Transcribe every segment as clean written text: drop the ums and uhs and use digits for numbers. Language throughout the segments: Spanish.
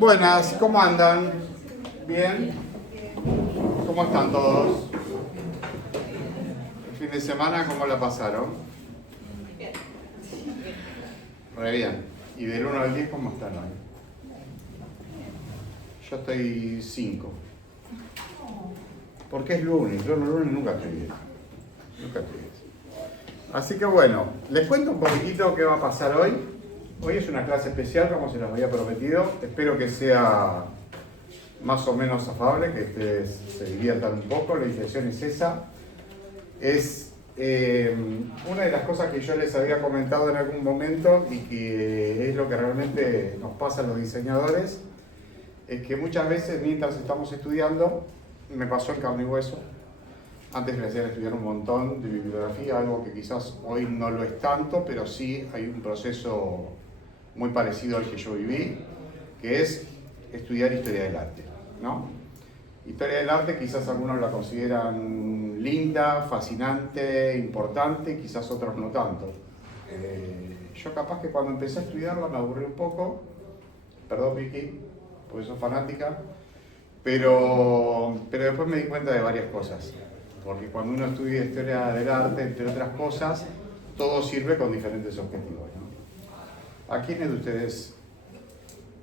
Buenas, ¿cómo andan? ¿Bien? ¿Cómo están todos? ¿El fin de semana cómo la pasaron? Re bien. ¿Y del 1 al 10 cómo están hoy? Yo estoy 5. Porque es lunes, yo los lunes nunca estoy bien. Nunca estoy bien. Así que bueno, les cuento un poquitito qué va a pasar hoy. Hoy es una clase especial, como se los había prometido. Espero que sea más o menos afable, que ustedes se diviertan un poco. La intención es esa. Es una de las cosas que yo les había comentado en algún momento y que es lo que realmente nos pasa a los diseñadores, es que muchas veces mientras estamos estudiando, me pasó en carne y hueso. Antes me hacían estudiar un montón de bibliografía, algo que quizás hoy no lo es tanto, pero sí hay un proceso muy parecido al que yo viví, que es estudiar historia del arte, ¿no? Historia del arte quizás algunos la consideran linda, fascinante, importante, quizás otros no tanto. Yo capaz que cuando empecé a estudiarla me aburrí un poco, perdón Vicky, porque sos fanática, pero después me di cuenta de varias cosas, porque cuando uno estudia historia del arte, entre otras cosas, todo sirve con diferentes objetivos, ¿no? ¿A quiénes de ustedes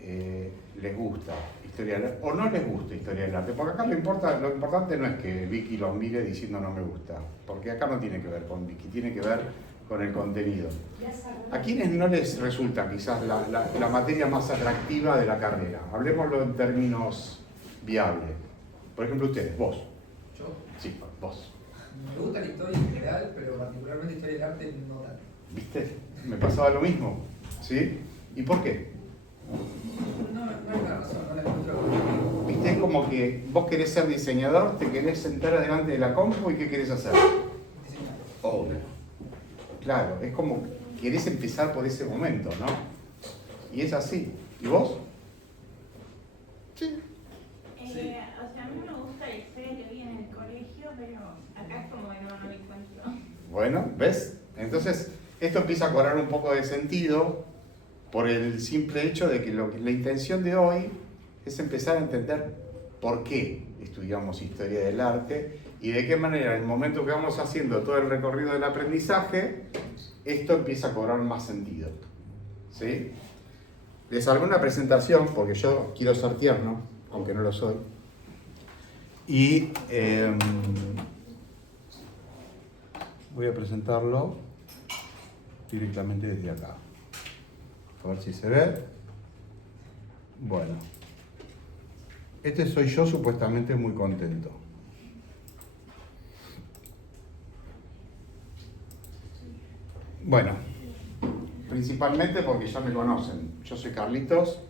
les gusta historia del arte o no les gusta historia del arte? Porque acá lo importante no es que Vicky los mire diciendo no me gusta, porque acá no tiene que ver con Vicky, tiene que ver con el contenido. ¿A quiénes no les resulta quizás la materia más atractiva de la carrera? Hablemoslo en términos viables. Por ejemplo, ustedes, vos. ¿Yo? Sí, vos. Me gusta la historia en general, pero particularmente historia del arte no tanto. ¿Viste? Me pasaba lo mismo. ¿Sí? ¿Y por qué? No hay una razón, no la encuentro. ¿Viste? Es como que vos querés ser diseñador, te querés sentar delante de la compu y ¿qué querés hacer? Diseñar. Obvio. Claro, es como querés empezar por ese momento, ¿no? Y es así. ¿Y vos? Sí. O sea, a mí me gusta la historia que vi en el colegio, pero acá es como que no me encuentro. Bueno, ¿ves? Entonces, esto empieza a cobrar un poco de sentido por el simple hecho de que la intención de hoy es empezar a entender por qué estudiamos historia del arte y de qué manera en el momento que vamos haciendo todo el recorrido del aprendizaje, esto empieza a cobrar más sentido. ¿Sí? Les hago una presentación, porque yo quiero ser tierno, aunque no lo soy, y voy a presentarlo directamente desde acá. A ver si se ve. Bueno. Este soy yo supuestamente muy contento. Bueno. Principalmente porque ya me conocen. Yo soy Carlitos.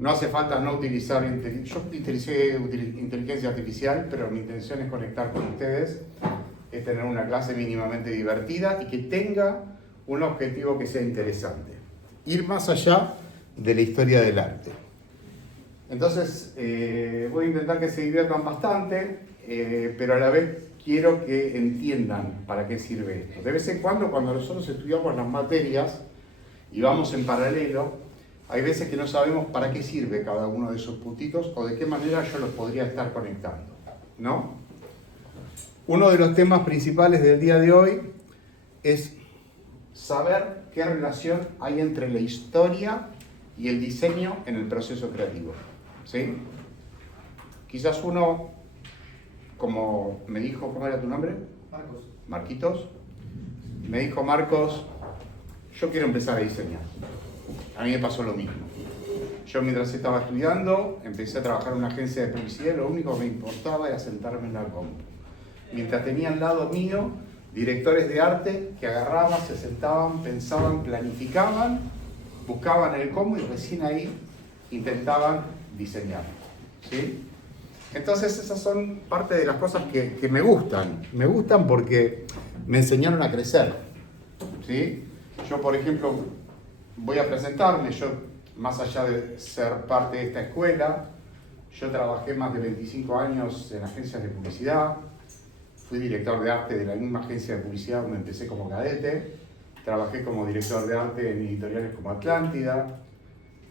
No hace falta no utilizar... Yo utilicé inteligencia artificial, pero mi intención es conectar con ustedes. Es tener una clase mínimamente divertida y que tenga un objetivo que sea interesante. Ir más allá de la historia del arte. Entonces, voy a intentar que se diviertan bastante, pero a la vez quiero que entiendan para qué sirve esto. De vez en cuando nosotros estudiamos las materias y vamos en paralelo, hay veces que no sabemos para qué sirve cada uno de esos puntitos o de qué manera yo los podría estar conectando, ¿no? Uno de los temas principales del día de hoy es saber qué relación hay entre la historia y el diseño en el proceso creativo, ¿sí? Quizás uno, como me dijo, ¿cómo era tu nombre? Marcos. Marquitos. Me dijo Marcos, yo quiero empezar a diseñar. A mí me pasó lo mismo. Yo mientras estaba estudiando, empecé a trabajar en una agencia de publicidad y lo único que me importaba era sentarme en la compu. Mientras tenía al lado mío directores de arte que agarraban, se sentaban, pensaban, planificaban, buscaban el cómo y recién ahí intentaban diseñar, ¿sí? Entonces esas son parte de las cosas que me gustan. Me gustan porque me enseñaron a crecer, ¿sí? Yo, por ejemplo, voy a presentarme. Yo, más allá de ser parte de esta escuela, yo trabajé más de 25 años en agencias de publicidad. Fui director de arte de la misma agencia de publicidad donde empecé como cadete. Trabajé como director de arte en editoriales como Atlántida.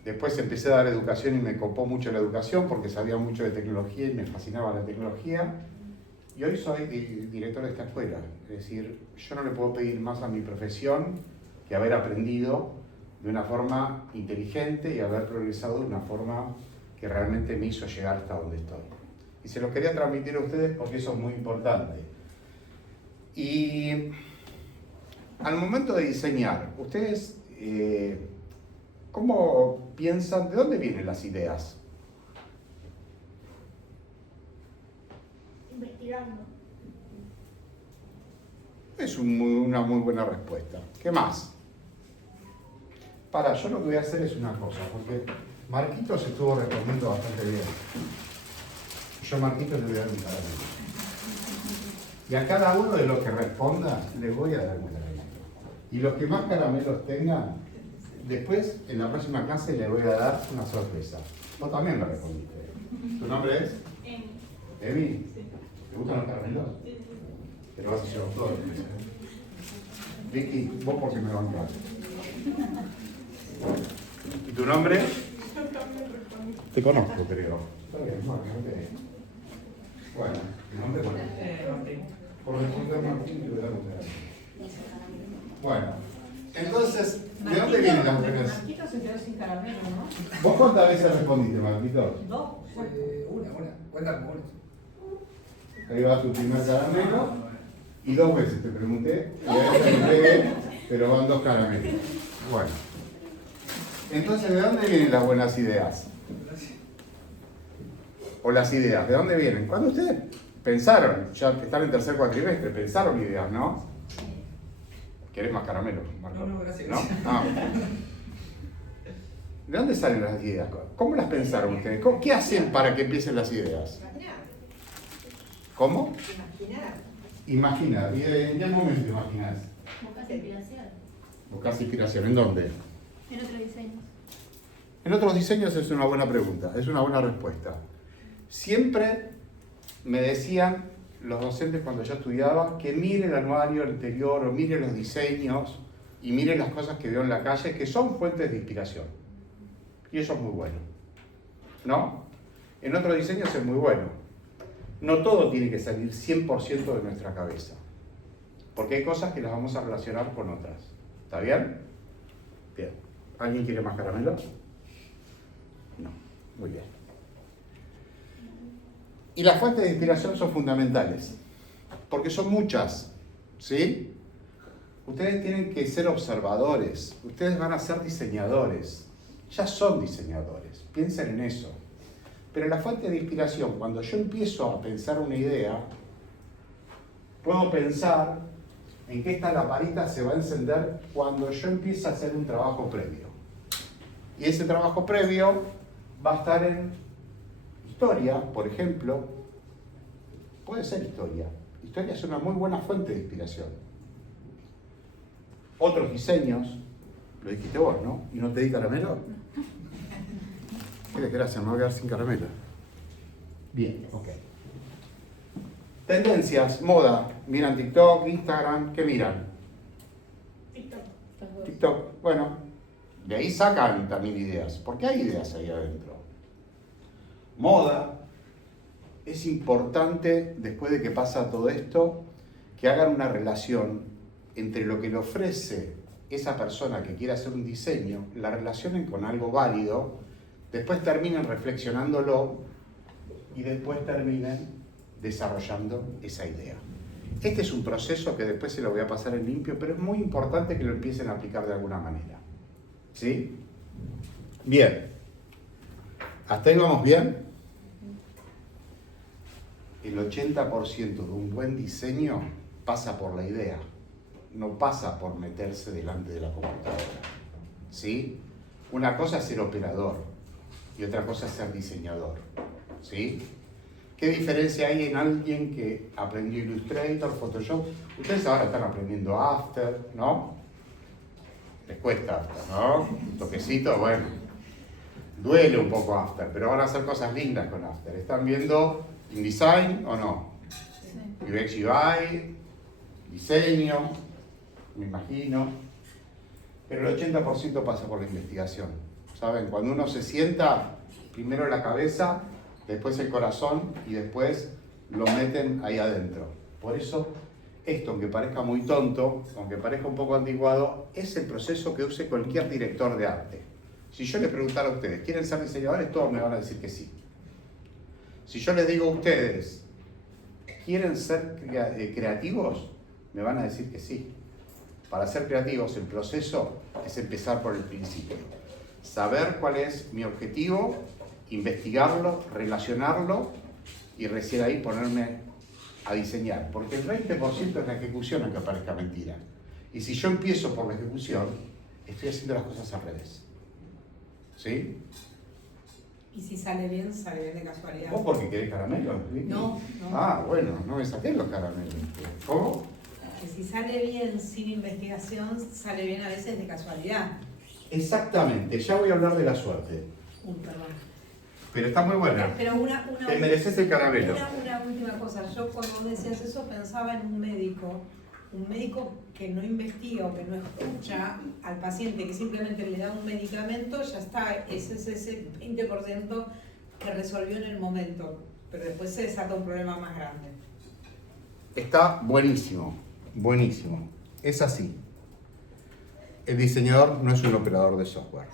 Después empecé a dar educación y me copó mucho la educación porque sabía mucho de tecnología y me fascinaba la tecnología. Y hoy soy director de esta escuela. Es decir, yo no le puedo pedir más a mi profesión que haber aprendido de una forma inteligente y haber progresado de una forma que realmente me hizo llegar hasta donde estoy. Y se los quería transmitir a ustedes porque eso es muy importante. Y al momento de diseñar, ustedes, ¿cómo piensan? ¿De dónde vienen las ideas? Investigando. Es una muy buena respuesta. ¿Qué más? Yo lo que voy a hacer es una cosa, porque Marquitos estuvo respondiendo bastante bien. Yo a Marquitos le voy a dar un caramelo. Y a cada uno de los que responda, le voy a dar un caramelo. Y los que más caramelos tengan, después, en la próxima clase, le voy a dar una sorpresa. Vos también lo respondiste. ¿Tu nombre es? Emi. ¿Emi? Sí. ¿Te gustan los caramelos? Sí. Pero vas a llevar todo. Vicky, vos por qué me bancás. ¿Y tu nombre? Yo también respondí. Te conozco, creo. Está bien, bueno, ok. Bueno, ¿tu nombre cuál es? Martín. Por responder Martín, te voy a dar un caramelo. Bueno, entonces, ¿de dónde vienen las buenas? Marquito se quedó sin caramelo, ¿no? ¿Vos cuántas veces respondiste, Marquito? Dos. Una. Cuenta como una. Ahí va tu primer caramelo. Y 2 veces te pregunté, y a esta le pegué, pero van 2 caramelos. Bueno. Entonces, ¿de dónde vienen las buenas ideas? O las ideas, ¿de dónde vienen? Cuando ustedes pensaron, ya que están en tercer cuatrimestre, pensaron ideas, ¿no? ¿Querés más caramelo, Marco? No, gracias. ¿No? Ah. ¿De dónde salen las ideas? ¿Cómo las pensaron ustedes? ¿Qué hacen para que empiecen las ideas? Imaginar. ¿Cómo? Imaginar. Imaginar. ¿Y en qué momento imaginás? Buscas inspiración. ¿Buscás inspiración? ¿En dónde? En otros diseños. En otros diseños es una buena pregunta, es una buena respuesta. Siempre me decían los docentes cuando yo estudiaba que mire el anuario anterior o mire los diseños y mire las cosas que veo en la calle que son fuentes de inspiración. Y eso es muy bueno. ¿No? En otros diseños es muy bueno. No todo tiene que salir 100% de nuestra cabeza. Porque hay cosas que las vamos a relacionar con otras. ¿Está bien? Bien. ¿Alguien quiere más caramelos? No. Muy bien. Y las fuentes de inspiración son fundamentales. Porque son muchas. ¿Sí? Ustedes tienen que ser observadores. Ustedes van a ser diseñadores. Ya son diseñadores. Piensen en eso. Pero la fuente de inspiración, cuando yo empiezo a pensar una idea, puedo pensar en que esta lamparita se va a encender cuando yo empiece a hacer un trabajo previo. Y ese trabajo previo va a estar en historia, por ejemplo. Puede ser historia. Historia es una muy buena fuente de inspiración. Otros diseños, lo dijiste vos, ¿no? ¿Y no te di caramelo? Mira, gracias, me voy a quedar sin caramelo. Bien, ok. Tendencias, moda. Miran TikTok, Instagram, ¿qué miran? TikTok. TikTok, bueno, de ahí sacan también ideas, porque hay ideas ahí adentro. Moda, es importante, después de que pasa todo esto, que hagan una relación entre lo que le ofrece esa persona que quiere hacer un diseño, la relacionen con algo válido, después terminen reflexionándolo y después terminen desarrollando esa idea. Este es un proceso que después se lo voy a pasar en limpio, pero es muy importante que lo empiecen a aplicar de alguna manera. ¿Sí? Bien. ¿Hasta ahí vamos bien? El 80% de un buen diseño pasa por la idea, no pasa por meterse delante de la computadora. ¿Sí? Una cosa es ser operador y otra cosa es ser diseñador. ¿Sí? ¿Qué diferencia hay en alguien que aprendió Illustrator, Photoshop? Ustedes ahora están aprendiendo After, ¿no? Les cuesta After, ¿no? Un toquecito, bueno. Duele un poco After, pero van a hacer cosas lindas con After. ¿Están viendo InDesign o no? Sí. UX UI, diseño, me imagino. Pero el 80% pasa por la investigación. ¿Saben? Cuando uno se sienta, primero la cabeza, después el corazón y después lo meten ahí adentro. Por eso, esto, aunque parezca muy tonto, aunque parezca un poco anticuado, es el proceso que use cualquier director de arte. Si yo les preguntara a ustedes, ¿quieren ser diseñadores? Todos me van a decir que sí. Si yo les digo a ustedes, ¿quieren ser creativos? Me van a decir que sí. Para ser creativos, el proceso es empezar por el principio. Saber cuál es mi objetivo, investigarlo, relacionarlo y recién ahí ponerme a diseñar. Porque el 20% es la ejecución, aunque parezca mentira. Y si yo empiezo por la ejecución, estoy haciendo las cosas al revés. ¿Sí? Y si sale bien de casualidad. ¿Vos porque querés caramelos? ¿Vicky? No. Ah, bueno, no me saqué los caramelos. ¿Cómo? Que si sale bien sin investigación, sale bien a veces de casualidad. Exactamente, ya voy a hablar de la suerte. Perdón. Pero está muy buena. Pero Te mereces el caramelo. Una última cosa. Yo cuando vos decías eso pensaba en un médico que no investiga o que no escucha al paciente, que simplemente le da un medicamento, ya está, ese es ese 20% que resolvió en el momento, pero después se desata un problema más grande. Está buenísimo, buenísimo. Es así. El diseñador no es un operador de software.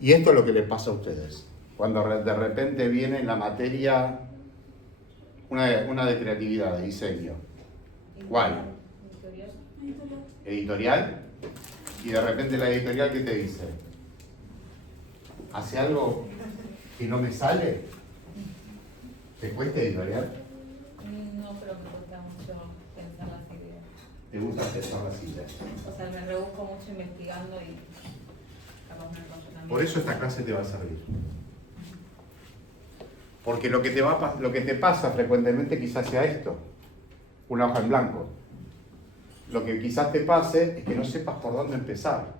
Y esto es lo que le pasa a ustedes. Cuando de repente viene la materia, una de creatividad, de diseño. ¿Cuál? Editorial. Y de repente la editorial, ¿qué te dice? ¿Hace algo que no me sale? ¿Te cuesta editorial? No, pero me gusta mucho pensar las ideas. ¿Te gusta pensar las ideas? O sea, me rebusco mucho investigando y capaz me encuentro también. Por eso esta clase te va a servir. Porque lo que te pasa frecuentemente quizás sea esto, una hoja en blanco. Lo que quizás te pase es que no sepas por dónde empezar.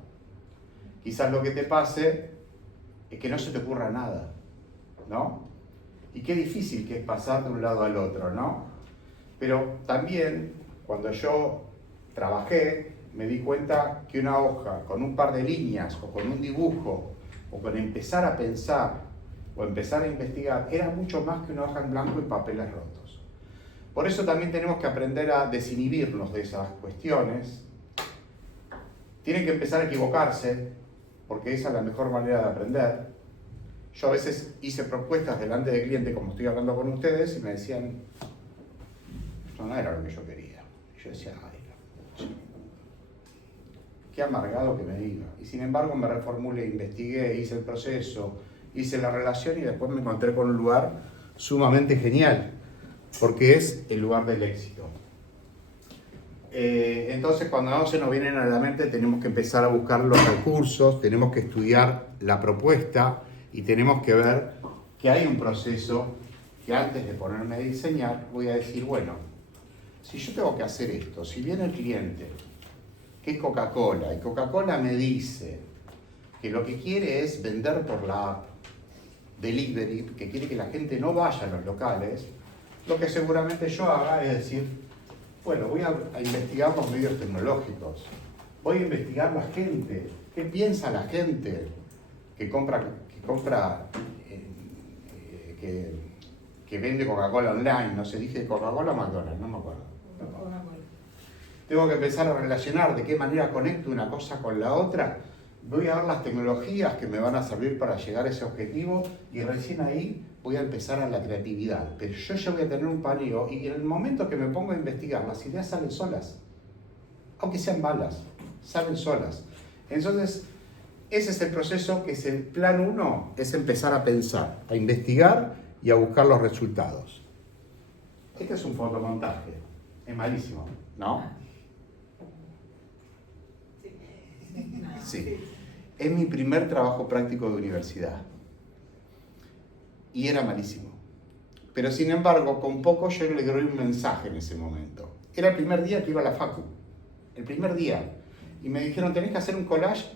Quizás lo que te pase es que no se te ocurra nada, ¿no? Y qué difícil que es pasar de un lado al otro, ¿no? Pero también, cuando yo trabajé, me di cuenta que una hoja con un par de líneas, o con un dibujo, o con empezar a pensar, o empezar a investigar, era mucho más que una hoja en blanco y papeles rotos. Por eso también tenemos que aprender a desinhibirnos de esas cuestiones. Tienen que empezar a equivocarse, porque esa es la mejor manera de aprender. Yo a veces hice propuestas delante de clientes, como estoy hablando con ustedes, y me decían, esto no era lo que yo quería. Y yo decía, ay, qué amargado que me diga. Y sin embargo me reformulé, investigué, hice el proceso, hice la relación y después me encontré con un lugar sumamente genial, porque es el lugar del éxito. Entonces, cuando no se nos vienen a la mente, tenemos que empezar a buscar los recursos, tenemos que estudiar la propuesta y tenemos que ver que hay un proceso que antes de ponerme a diseñar, voy a decir, bueno, si yo tengo que hacer esto, si viene el cliente, que es Coca-Cola, y Coca-Cola me dice que lo que quiere es vender por la app, delivery, que quiere que la gente no vaya a los locales, lo que seguramente yo haga es decir, bueno, voy a investigar los medios tecnológicos, voy a investigar la gente, qué piensa la gente que vende Coca-Cola online, no sé, dije Coca-Cola o McDonald's, no me acuerdo. Tengo que empezar a relacionar de qué manera conecto una cosa con la otra. Voy a ver las tecnologías que me van a servir para llegar a ese objetivo y recién ahí voy a empezar a la creatividad. Pero yo ya voy a tener un paneo y en el momento que me pongo a investigar, las ideas salen solas. Aunque sean malas, salen solas. Entonces, ese es el proceso que es el plan 1, es empezar a pensar, a investigar y a buscar los resultados. Este es un fotomontaje. Es malísimo, ¿no? Sí. Es mi primer trabajo práctico de universidad. Y era malísimo. Pero sin embargo, con poco yo le logré un mensaje en ese momento. Era el primer día que iba a la facu. El primer día. Y me dijeron, tenés que hacer un collage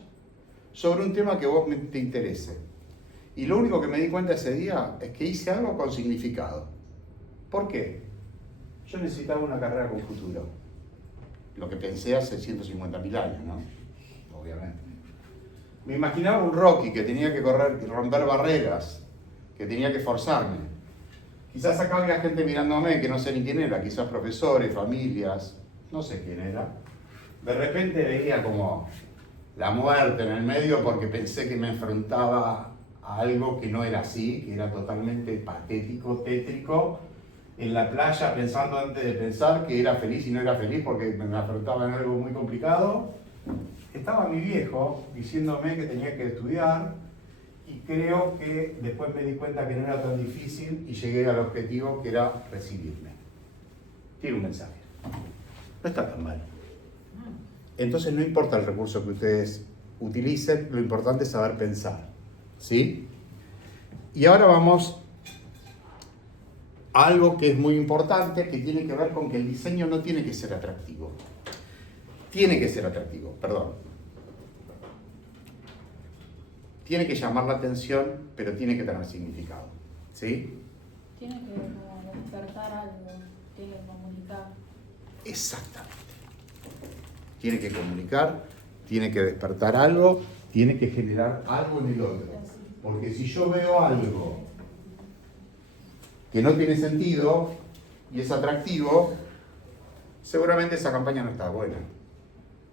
sobre un tema que vos te interese. Y lo único que me di cuenta ese día es que hice algo con significado. ¿Por qué? Yo necesitaba una carrera con futuro. Lo que pensé hace 150.000 años, ¿no? Obviamente. Me imaginaba un Rocky que tenía que correr y romper barreras, que tenía que forzarme. Quizás acá había gente mirándome que no sé ni quién era, quizás profesores, familias, no sé quién era. De repente veía como la muerte en el medio porque pensé que me enfrentaba a algo que no era así, que era totalmente patético, tétrico, en la playa pensando antes de pensar que era feliz y no era feliz porque me afrontaba en algo muy complicado. Estaba mi viejo diciéndome que tenía que estudiar y creo que después me di cuenta que no era tan difícil y llegué al objetivo que era recibirme. Tiene un mensaje. No está tan mal. Entonces no importa el recurso que ustedes utilicen, lo importante es saber pensar. ¿Sí? Y ahora vamos a algo que es muy importante, que tiene que ver con que el diseño no tiene que ser atractivo. Tiene que ser atractivo, perdón. Tiene que llamar la atención, pero tiene que tener significado. ¿Sí? Tiene que como despertar algo, tiene que comunicar. Exactamente. Tiene que comunicar, tiene que despertar algo, tiene que generar algo en el otro. Porque si yo veo algo que no tiene sentido y es atractivo, seguramente esa campaña no está buena.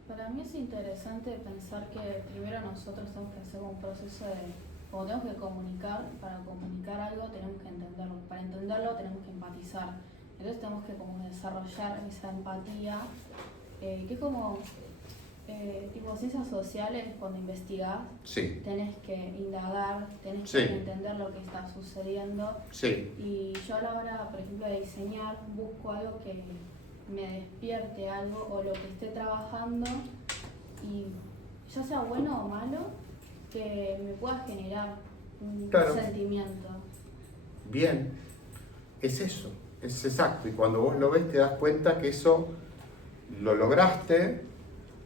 Para mí es interesante pensar que primero nosotros tenemos que hacer un proceso de, como tenemos que comunicar, para comunicar algo tenemos que entenderlo, para entenderlo tenemos que empatizar, entonces tenemos que como desarrollar esa empatía, que es como tipo ciencias sociales, cuando investigás, Sí, tenés que indagar, tenés Sí. que entender lo que está sucediendo. sí, Y yo a la hora, por ejemplo, de diseñar, busco algo que me despierte algo o lo que esté trabajando y ya sea bueno o malo, que me pueda generar un Claro. sentimiento. bien. Es eso, es exacto. Y cuando vos lo ves te das cuenta que eso lo lograste.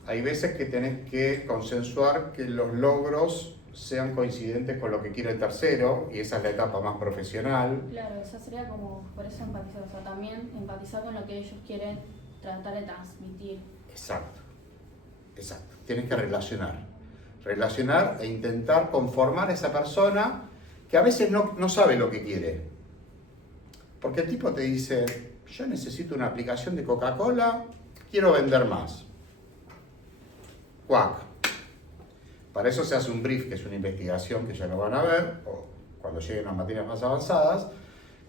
Hay veces que tenés que consensuar que los logros sean coincidentes con lo que quiere el tercero, y esa es la etapa más profesional. Claro, eso sería como, por eso empatizar, o sea, también empatizar con lo que ellos quieren tratar de transmitir. Exacto, exacto. Tienes que relacionar e intentar conformar a esa persona que a veces no sabe lo que quiere. Porque el tipo te dice, yo necesito una aplicación de Coca-Cola, quiero vender más. Cuac. Para eso se hace un brief, que es una investigación que ya lo van a ver, o cuando lleguen a materias más avanzadas,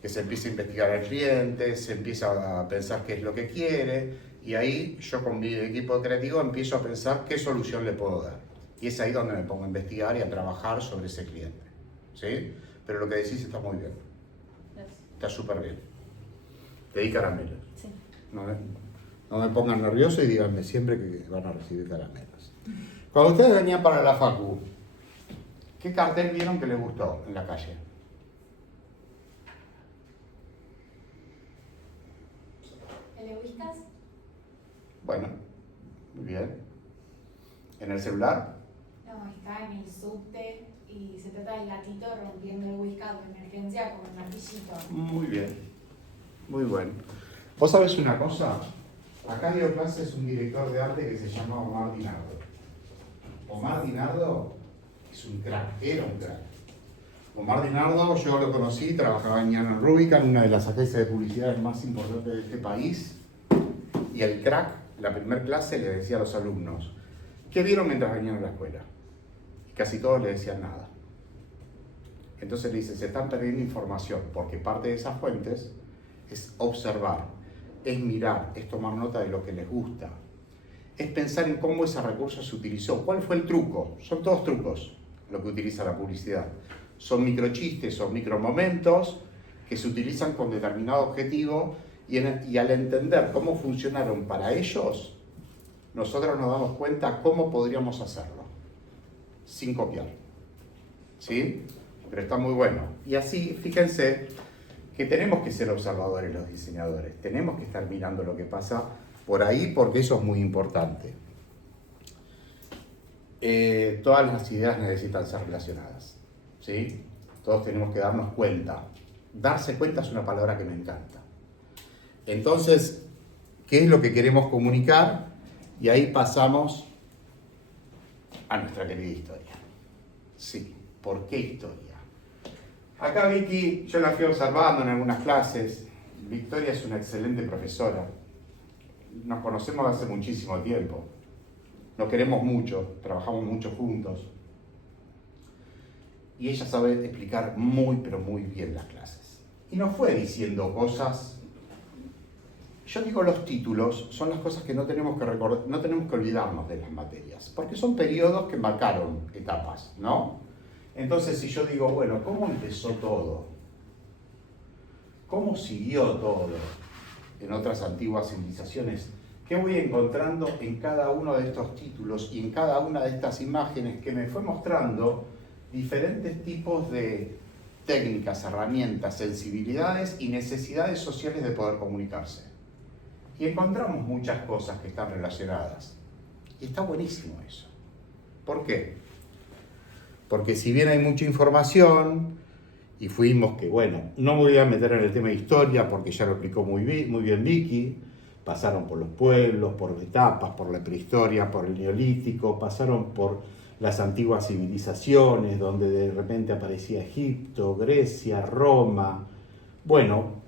que se empieza a investigar al cliente, se empieza a pensar qué es lo que quiere, y ahí yo con mi equipo creativo empiezo a pensar qué solución le puedo dar. Y es ahí donde me pongo a investigar y a trabajar sobre ese cliente. ¿Sí? Pero lo que decís está muy bien, Gracias. está súper bien. Te di caramelos. Sí. No me pongan nervioso y díganme siempre que van a recibir caramelos. Cuando ustedes venían para la facu, ¿qué cartel vieron que les gustó en la calle? ¿El de Whiskas? Bueno, muy bien. ¿En el celular? No, está en el subte y se trata del gatito rompiendo el Whiskas de emergencia con un martillito. Muy bien. Muy bueno. ¿Vos sabés una cosa? Acá dio clases un director de arte que se llama Omar Dinardo. Omar Dinardo es un crack, era un crack. Omar Dinardo, yo lo conocí, trabajaba en Jan Rubicon, una de las agencias de publicidad más importantes de este país. Y el crack, la primera clase, le decía a los alumnos, ¿qué vieron mientras venían a la escuela? Y casi todos le decían nada. Entonces le dice, se están perdiendo información, porque parte de esas fuentes es observar, es mirar, es tomar nota de lo que les gusta, es pensar en cómo ese recurso se utilizó, cuál fue el truco. Son todos trucos lo que utiliza la publicidad. Son microchistes, son micromomentos que se utilizan con determinado objetivo y al entender cómo funcionaron para ellos, nosotros nos damos cuenta cómo podríamos hacerlo, sin copiar. ¿Sí? Pero está muy bueno. Y así, fíjense que tenemos que ser observadores los diseñadores, tenemos que estar mirando lo que pasa por ahí porque eso es muy importante. Todas las ideas necesitan ser relacionadas, ¿sí? Todos tenemos que darnos cuenta. Darse cuenta es una palabra que me encanta. Entonces, ¿qué es lo que queremos comunicar? Y ahí pasamos a nuestra querida historia. Sí, ¿por qué historia? Acá Vicky, yo la fui observando en algunas clases. Victoria es una excelente profesora. Nos conocemos hace muchísimo tiempo. Nos queremos mucho, trabajamos mucho juntos. Y ella sabe explicar muy, pero muy bien las clases. Y nos fue diciendo cosas. Yo digo, los títulos son las cosas que no tenemos que recordar, no tenemos que olvidarnos de las materias, porque son periodos que marcaron etapas, ¿no? Entonces, si yo digo, bueno, ¿cómo empezó todo? ¿Cómo siguió todo en otras antiguas civilizaciones? ¿Qué voy encontrando en cada uno de estos títulos y en cada una de estas imágenes que me fue mostrando diferentes tipos de técnicas, herramientas, sensibilidades y necesidades sociales de poder comunicarse? Y encontramos muchas cosas que están relacionadas. Y está buenísimo eso. ¿Por qué? Porque si bien hay mucha información, y fuimos que, bueno, no me voy a meter en el tema de historia porque ya lo explicó muy bien Vicky, pasaron por los pueblos, por etapas, por la prehistoria, por el neolítico, pasaron por las antiguas civilizaciones, donde de repente aparecía Egipto, Grecia, Roma. Bueno,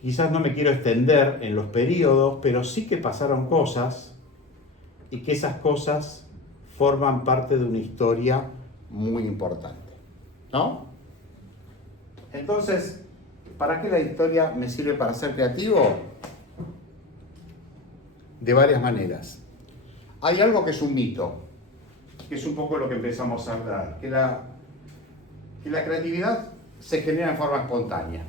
quizás no me quiero extender en los periodos, pero sí que pasaron cosas y que esas cosas forman parte de una historia muy importante, ¿no? Entonces, ¿para qué la historia me sirve para ser creativo? De varias maneras. Hay algo que es un mito, que es un poco lo que empezamos a hablar, que la creatividad se genera en forma espontánea.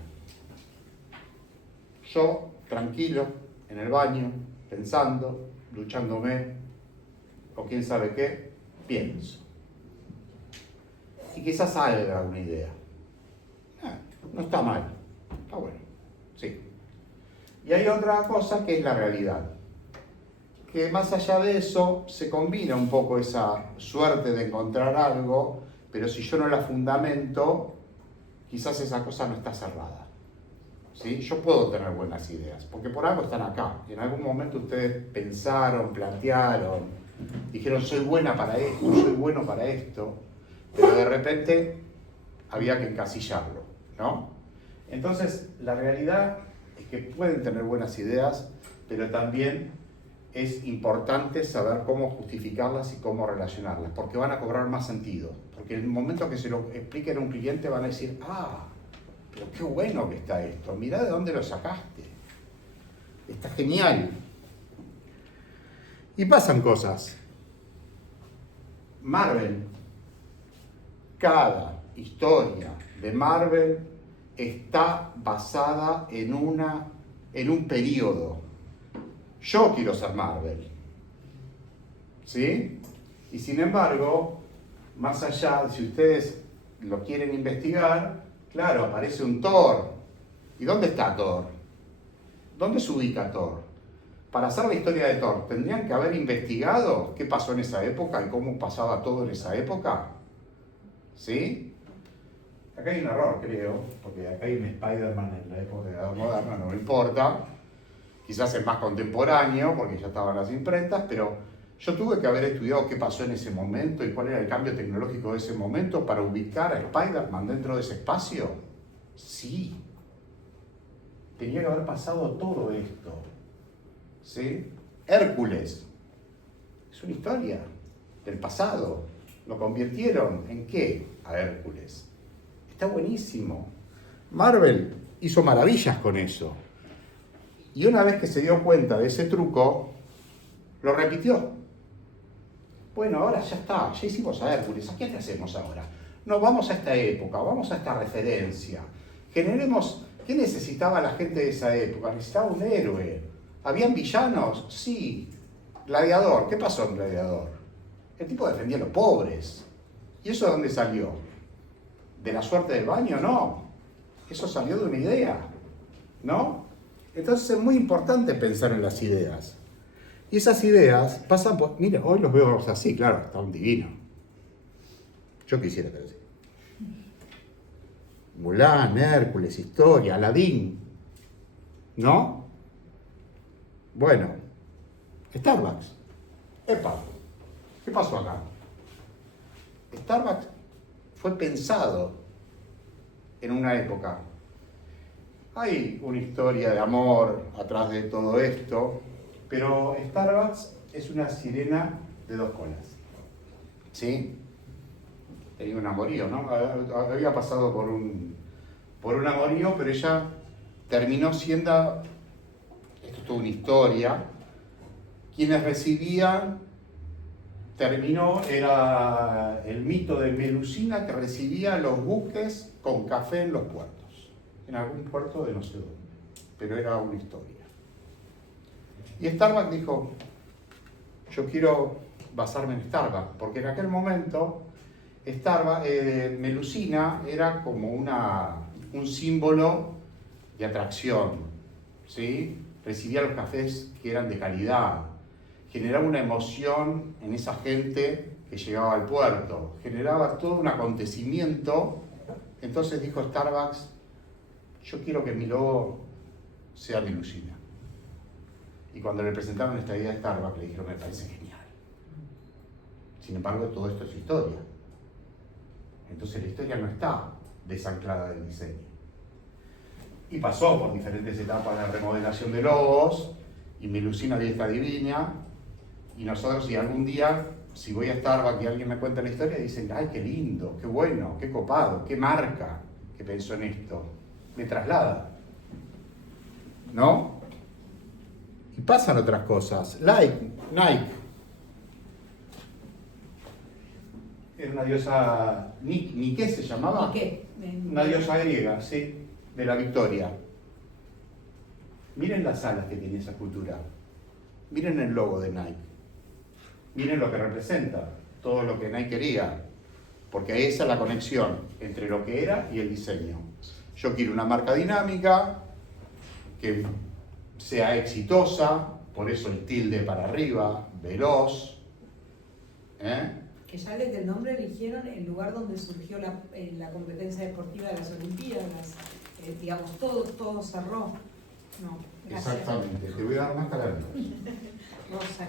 Yo, tranquilo, en el baño, pensando, duchándome, o quién sabe qué, pienso. Y quizás salga una idea. No está mal, está bueno, sí. Y hay otra cosa que es la realidad. Que más allá de eso, se combina un poco esa suerte de encontrar algo, pero si yo no la fundamento, quizás esa cosa no está cerrada. ¿Sí? Yo puedo tener buenas ideas, porque por algo están acá. En algún momento ustedes pensaron, plantearon, dijeron, soy buena para esto, soy bueno para esto, pero de repente había que encasillarlo, ¿no? Entonces, la realidad es que pueden tener buenas ideas, pero también es importante saber cómo justificarlas y cómo relacionarlas, porque van a cobrar más sentido. Porque en el momento que se lo expliquen a un cliente van a decir, ah, pero qué bueno que está esto, mirá de dónde lo sacaste. Está genial. Y pasan cosas. Marvel, cada historia de Marvel está basada en un periodo. Yo quiero ser Marvel, ¿sí? Y sin embargo, más allá, si ustedes lo quieren investigar, claro, aparece un Thor. ¿Y dónde está Thor? ¿Dónde se ubica Thor? Para hacer la historia de Thor, ¿tendrían que haber investigado qué pasó en esa época y cómo pasaba todo en esa época? ¿Sí? Acá hay un error, creo, porque acá hay un Spider-Man en la época de la Edad Moderna, no me importa. Quizás es más contemporáneo, porque ya estaban las imprentas, pero yo tuve que haber estudiado qué pasó en ese momento y cuál era el cambio tecnológico de ese momento para ubicar a Spider-Man dentro de ese espacio. Sí. Tenía que haber pasado todo esto. ¿Sí? Hércules. Es una historia del pasado. ¿Lo convirtieron en qué a Hércules? Está buenísimo. Marvel hizo maravillas con eso. Y una vez que se dio cuenta de ese truco, lo repitió. Bueno, ahora ya está, ya hicimos a Hércules, ¿a qué le hacemos ahora? No, vamos a esta época, vamos a esta referencia. Generemos, ¿qué necesitaba la gente de esa época? Necesitaba un héroe. ¿Habían villanos? Sí. Gladiador, ¿qué pasó en Gladiador? El tipo defendía a los pobres. ¿Y eso de dónde salió? ¿De la suerte del baño? No. Eso salió de una idea, ¿no? Entonces es muy importante pensar en las ideas. Y esas ideas pasan por... Mira, hoy los veo así, claro, están divinos. Yo quisiera que así. Mulan, Hércules, historia, Aladín. ¿No? Bueno, Starbucks. Epa, ¿qué pasó acá? Starbucks fue pensado en una época. Hay una historia de amor atrás de todo esto, pero Starbucks es una sirena de dos colas. ¿Sí? Tenía un amorío, ¿no? Había pasado por un amorío, pero ella terminó siendo, esto es toda una historia, quienes recibían, era el mito de Melusina que recibía los buques con café en los puertos, en algún puerto de no sé dónde, pero era una historia. Y Starbucks dijo, yo quiero basarme en Starbucks, porque en aquel momento Melusina era como un símbolo de atracción, ¿sí? Recibía los cafés que eran de calidad, generaba una emoción en esa gente que llegaba al puerto, generaba todo un acontecimiento. Entonces dijo Starbucks, yo quiero que mi logo sea Melusina. Y cuando le presentaron esta idea a Starbucks, le dijeron, me parece genial. Sin embargo, todo esto es historia. Entonces la historia no está desanclada del diseño. Y pasó por diferentes etapas de remodelación de logos, y Melusina hoy está divina, y nosotros, si algún día, si voy a Starbucks y alguien me cuenta la historia, dicen, ay, qué lindo, qué bueno, qué copado, qué marca que pensó en esto. Me traslada. ¿No? Y pasan otras cosas. Nike. Era una diosa, Nike se llamaba. Nike. Una diosa griega, sí, de la victoria. Miren las alas que tiene esa escultura. Miren el logo de Nike. Miren lo que representa, todo lo que Nike quería. Porque esa es la conexión entre lo que era y el diseño. Yo quiero una marca dinámica, que sea exitosa, por eso el tilde para arriba, veloz. Que ya desde el nombre eligieron el lugar donde surgió la competencia deportiva de las Olimpiadas. Digamos, todo cerró. No, gracias. Exactamente, te voy a dar más calor. Rosa,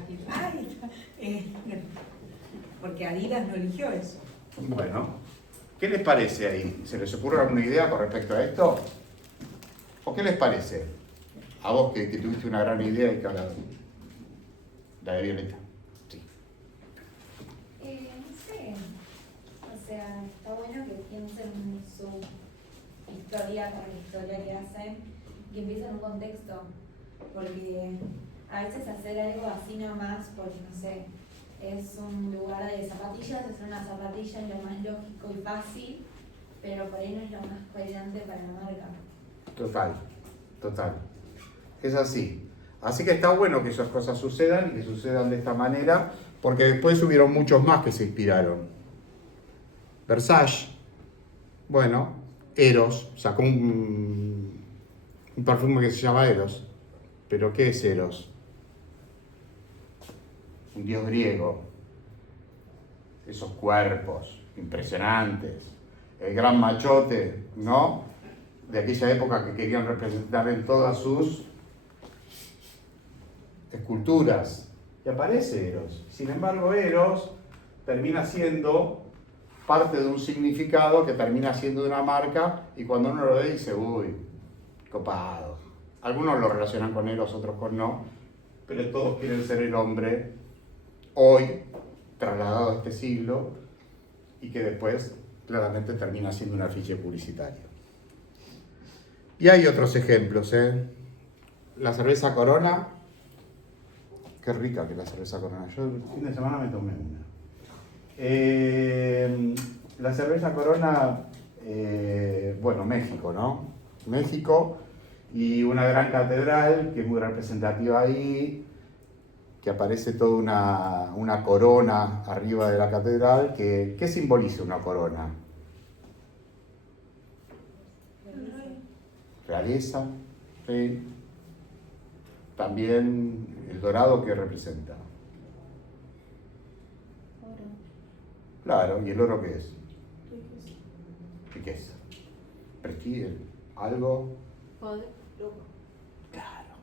porque Adidas no eligió eso. Bueno, ¿qué les parece ahí? ¿Se les ocurre alguna idea con respecto a esto? ¿O qué les parece? A vos que tuviste una gran idea y que ahora... La de Violeta. Sí. No sé, o sea, está bueno que piensen en su historia para la historia que hacen, que empiecen un contexto, porque a veces hacer algo así nomás, porque no sé, es un lugar de zapatillas, hacer una zapatilla es lo más lógico y fácil, pero por ahí no es lo más coherente para la marca. Total. Es así. Así que está bueno que esas cosas sucedan y que sucedan de esta manera, porque después hubieron muchos más que se inspiraron. Versace, bueno, Eros, sacó un perfume que se llama Eros. ¿Pero qué es Eros? Un dios griego. Esos cuerpos impresionantes. El gran machote, ¿no? De aquella época que querían representar en todas sus esculturas. Y aparece Eros. Sin embargo, Eros termina siendo parte de un significado que termina siendo de una marca, y cuando uno lo ve dice, uy, copado. Algunos lo relacionan con Eros, otros con no, pero todos quieren ser el hombre hoy, trasladado a este siglo, y que después claramente termina siendo un afiche publicitario. Y hay otros ejemplos, La cerveza Corona, qué rica que la cerveza Corona. Yo el fin de semana me tomé una. La cerveza Corona, bueno, México, ¿no? México, y una gran catedral que es muy representativa ahí, que aparece toda una corona arriba de la catedral. ¿Qué simboliza una corona? Realeza, ¿sí? También el dorado, que representa. Oro. Claro, ¿y el oro qué es? Riqueza. Prestigio, algo. Poder. Claro.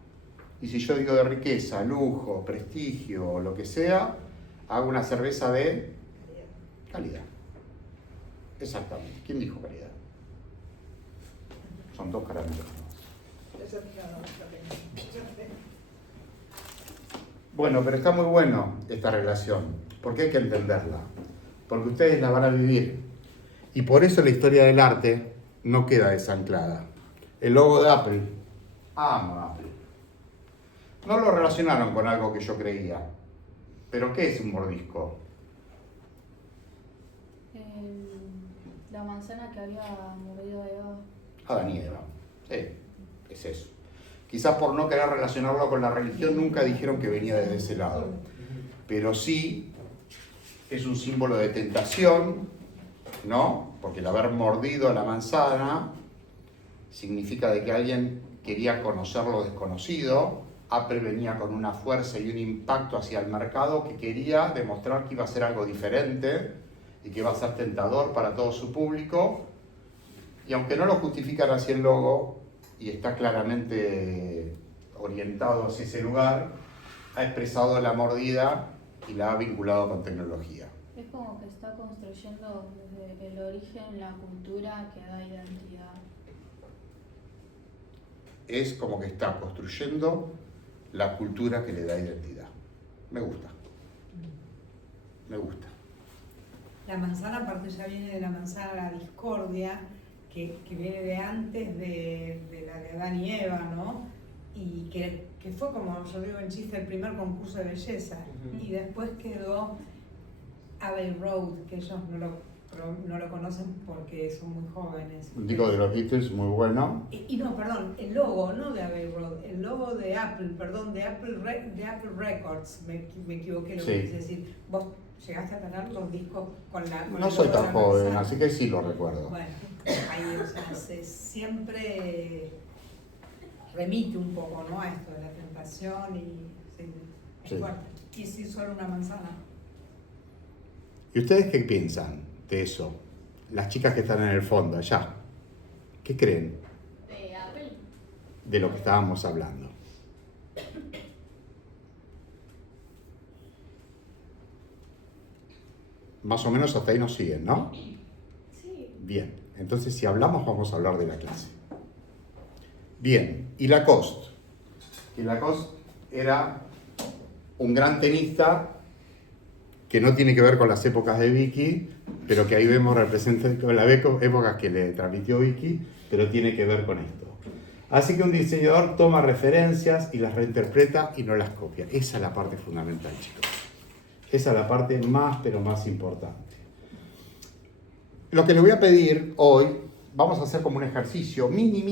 Y si yo digo de riqueza, lujo, prestigio o lo que sea, hago una cerveza de calidad. Exactamente. ¿Quién dijo calidad? Son 2 caramelos más. Bueno, pero está muy bueno esta relación, porque hay que entenderla, porque ustedes la van a vivir. Y por eso la historia del arte no queda desanclada. El logo de Apple, amo Apple. No lo relacionaron con algo que yo creía. ¿Pero qué es un mordisco? La manzana que había mordido Eva. Adán y Eva. Sí, es eso. Quizás por no querer relacionarlo con la religión nunca dijeron que venía desde ese lado. Pero sí es un símbolo de tentación, ¿no? Porque el haber mordido a la manzana significa de que alguien quería conocer lo desconocido. Apple venía con una fuerza y un impacto hacia el mercado que quería demostrar que iba a ser algo diferente y que iba a ser tentador para todo su público. Y aunque no lo justifican así el logo, y está claramente orientado hacia ese lugar, ha expresado la mordida y la ha vinculado con tecnología. Es como que está construyendo desde el origen la cultura que da identidad. Es como que está construyendo la cultura que le da identidad. Me gusta. Me gusta. La manzana aparte ya viene de la manzana la discordia, que viene de antes de la de Adán y Eva, ¿no? Y que fue, como yo digo en chiste, el primer concurso de belleza. Y después quedó Abbey Road, que ellos no lo conocen porque son muy jóvenes. Un disco de los Beatles muy bueno. Y no, perdón, el logo, no de Abbey Road, el logo de Apple, perdón, de Apple Records, me equivoqué lo que quise decir. Vos llegaste a tener los discos con la... No soy tan joven, así que sí lo recuerdo. Bueno, ahí, o sea, siempre remite un poco, ¿no? A esto de la tentación y es Sí. fuerte. Y si solo una manzana. ¿Y ustedes qué piensan de eso? Las chicas que están en el fondo, allá. ¿Qué creen De Apple. de lo que estábamos hablando? Más o menos hasta ahí nos siguen, ¿no? Sí. Bien, entonces si hablamos vamos a hablar de la clase. Bien, y Lacoste. Y Lacoste era un gran tenista que no tiene que ver con las épocas de Vicky, pero que ahí vemos representadas con las épocas que le transmitió Vicky, pero tiene que ver con esto. Así que un diseñador toma referencias y las reinterpreta y no las copia. Esa es la parte fundamental, chicos. Esa es la parte más, pero más importante. Lo que le voy a pedir hoy, vamos a hacer como un ejercicio mini.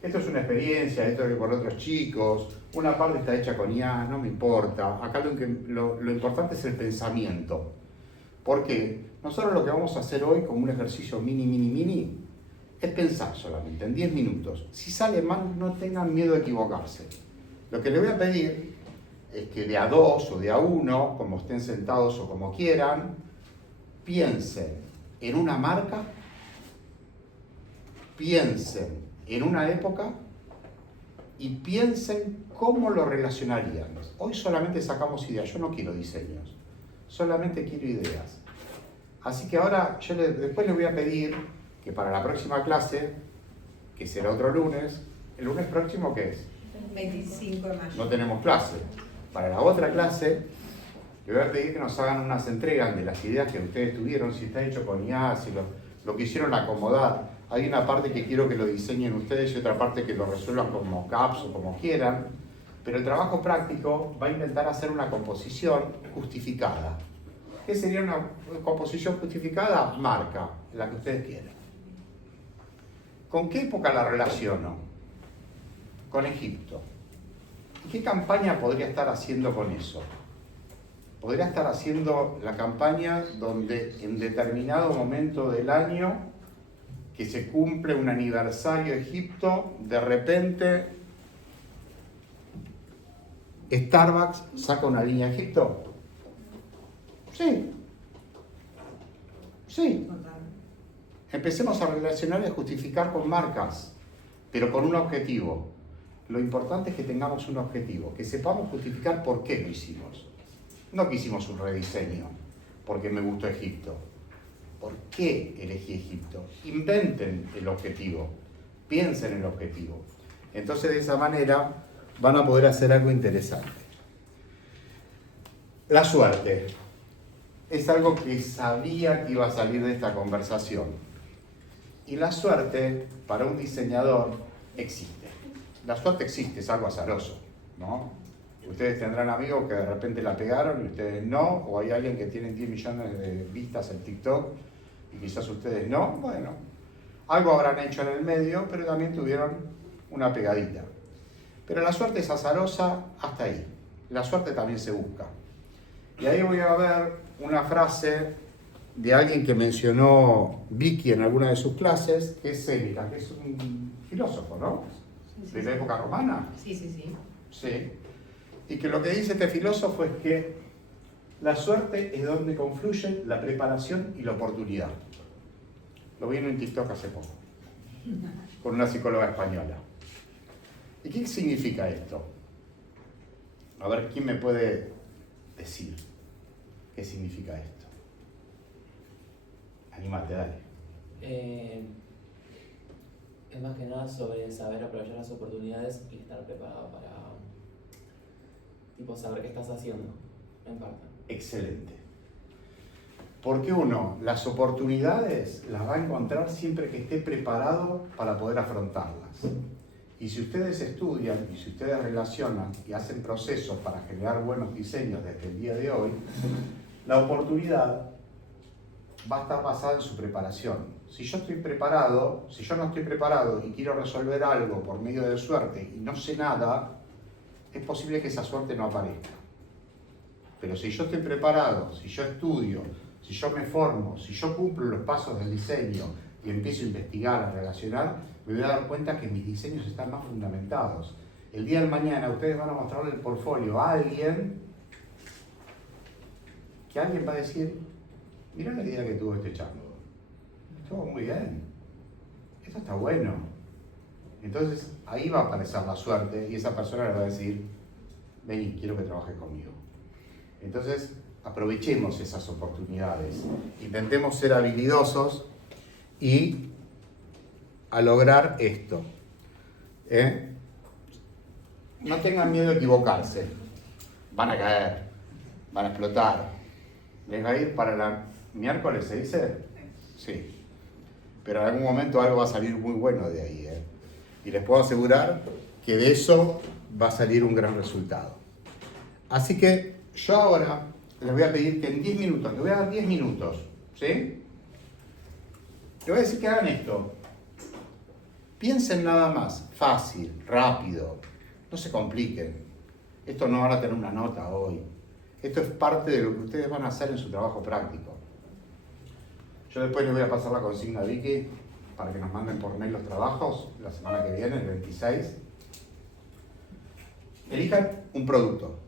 Esto es una experiencia, esto es con otros chicos. Una parte está hecha con IA, no me importa. Acá lo importante es el pensamiento. Porque nosotros lo que vamos a hacer hoy como un ejercicio mini, es pensar solamente, en 10 minutos. Si sale mal, no tengan miedo de equivocarse. Lo que le voy a pedir es que de a 2 o de a 1, como estén sentados o como quieran, piensen en una marca, piensen en una época y piensen cómo lo relacionarían. Hoy solamente sacamos ideas, yo no quiero diseños, solamente quiero ideas. Así que ahora después les voy a pedir que para la próxima clase, que será otro lunes, ¿el lunes próximo qué es? 25 de mayo. No tenemos clase. Para la otra clase, les voy a pedir que nos hagan unas entregas de las ideas que ustedes tuvieron, si está hecho con IA, si lo quisieron acomodar. Hay una parte que quiero que lo diseñen ustedes y otra parte que lo resuelvan con mockups o como quieran. Pero el trabajo práctico va a intentar hacer una composición justificada. ¿Qué sería una composición justificada? Marca, la que ustedes quieran. ¿Con qué época la relaciono? Con Egipto. ¿Qué campaña podría estar haciendo con eso? Podría estar haciendo la campaña donde en determinado momento del año que se cumple un aniversario de Egipto, de repente Starbucks saca una línea de Egipto. Sí. Sí. Empecemos a relacionar y a justificar con marcas, pero con un objetivo. Lo importante es que tengamos un objetivo, que sepamos justificar por qué lo hicimos. No que hicimos un rediseño, porque me gustó Egipto. ¿Por qué elegí Egipto? Inventen el objetivo, piensen en el objetivo. Entonces de esa manera van a poder hacer algo interesante. La suerte es algo que sabía que iba a salir de esta conversación. Y la suerte, para un diseñador, existe. La suerte existe, es algo azaroso, ¿no? Ustedes tendrán amigos que de repente la pegaron y ustedes no, o hay alguien que tiene 10 millones de vistas en TikTok y quizás ustedes no. Bueno, algo habrán hecho en el medio, pero también tuvieron una pegadita. Pero la suerte es azarosa hasta ahí. La suerte también se busca. Y ahí voy a ver una frase de alguien que mencionó Vicky en alguna de sus clases, que es Séneca, que es un filósofo, ¿no? De la época romana. Sí. Sí. Y que lo que dice este filósofo es que la suerte es donde confluyen la preparación y la oportunidad. Lo vi en un TikTok hace poco, con una psicóloga española. ¿Y qué significa esto? A ver, ¿quién me puede decir qué significa esto? Anímate, dale. Es más que nada sobre saber aprovechar las oportunidades y estar preparado para saber qué estás haciendo, en parte. Excelente. Porque uno, las oportunidades las va a encontrar siempre que esté preparado para poder afrontarlas. Y si ustedes estudian y si ustedes relacionan y hacen procesos para generar buenos diseños desde el día de hoy, la oportunidad va a estar basada en su preparación. Si yo estoy preparado, si yo no estoy preparado y quiero resolver algo por medio de suerte y no sé nada, es posible que esa suerte no aparezca. Pero si yo estoy preparado, si yo estudio, si yo me formo, si yo cumplo los pasos del diseño y empiezo a investigar, a relacionar, me voy a dar cuenta que mis diseños están más fundamentados. El día de mañana ustedes van a mostrarle el portfolio a alguien, que alguien va a decir, mirá la idea que tuvo este chango, estuvo muy bien, esto está bueno. Entonces ahí va a aparecer la suerte y esa persona le va a decir, vení, quiero que trabajes conmigo. Entonces aprovechemos esas oportunidades, intentemos ser habilidosos y a lograr esto. No tengan miedo de equivocarse, van a caer, van a explotar. ¿Les va a ir para la miércoles, se dice? Sí. Pero en algún momento algo va a salir muy bueno de ahí. Y les puedo asegurar que de eso va a salir un gran resultado. Así que yo ahora les voy a pedir que en 10 minutos, les voy a dar 10 minutos, ¿sí? Les voy a decir que hagan esto. Piensen nada más, fácil, rápido, no se compliquen. Esto no van a tener una nota hoy. Esto es parte de lo que ustedes van a hacer en su trabajo práctico. Yo después les voy a pasar la consigna a Vicky para que nos manden por mail los trabajos la semana que viene, el 26. Elijan un producto.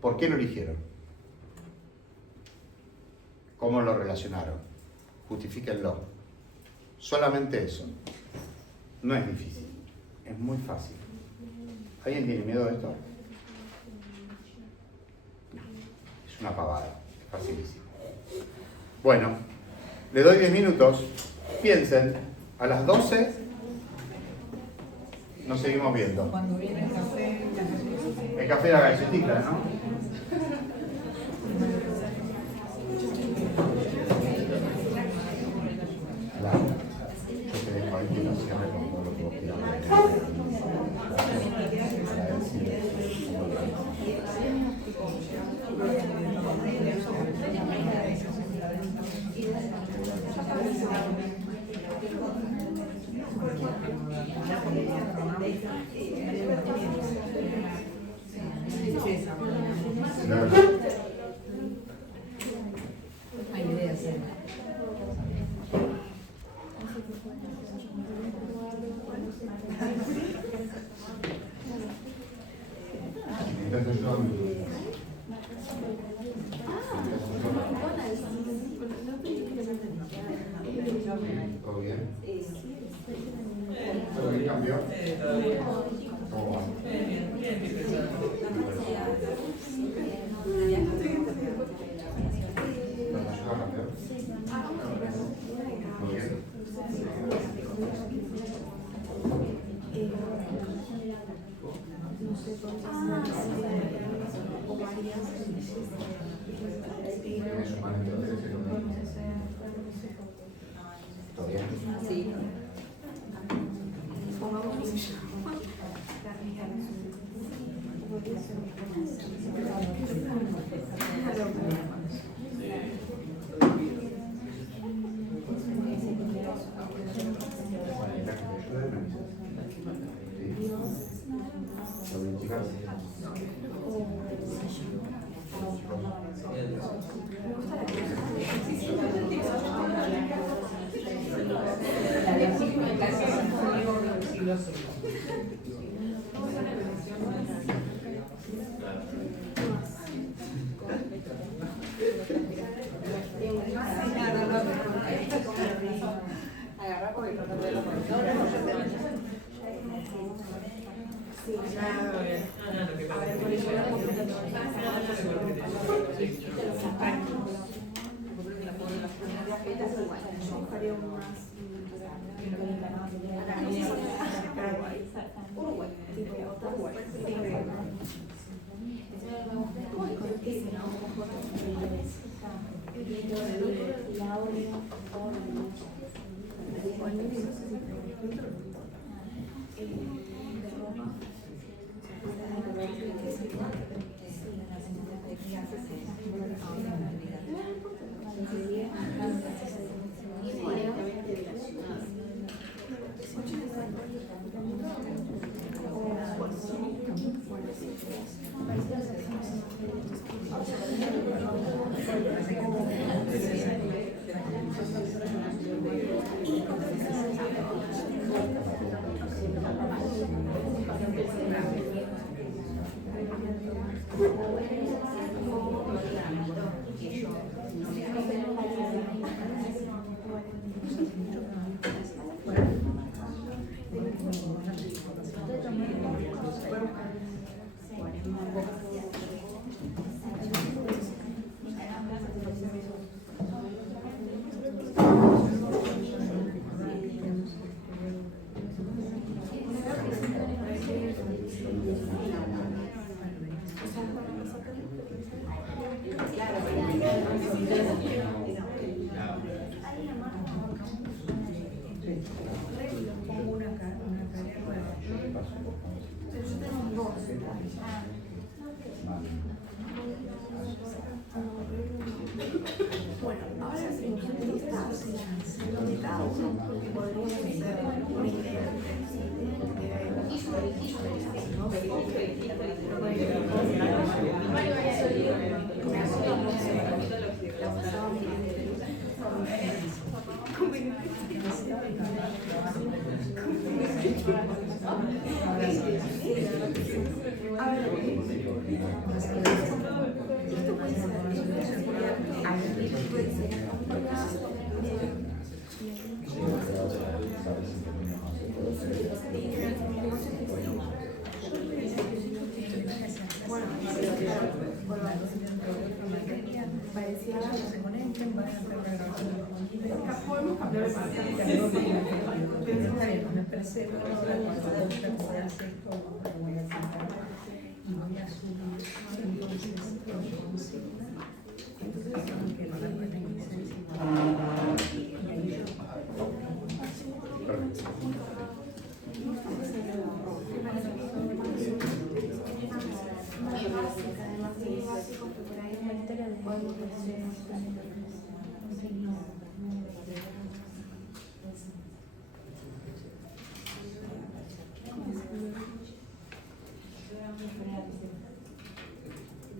¿Por qué lo eligieron? ¿Cómo lo relacionaron? Justifíquenlo. Solamente eso. No es difícil. Es muy fácil. ¿Alguien tiene miedo de esto? Es una pavada. Es facilísimo. Bueno, le doy 10 minutos. Piensen. A las 12 nos seguimos viendo. Cuando viene el café, El café de la galletita, ¿no? Claro. Yo te dejo ahí que no cierre con todo lo que vos quieras. hay ideas. Entonces yo... ¿Todo bien? ¿Todo bien cambió? ¿Cómo va? ¿Nos ayuda a cambiar? más de 13 lo mismo. ¿Todavía? Sí.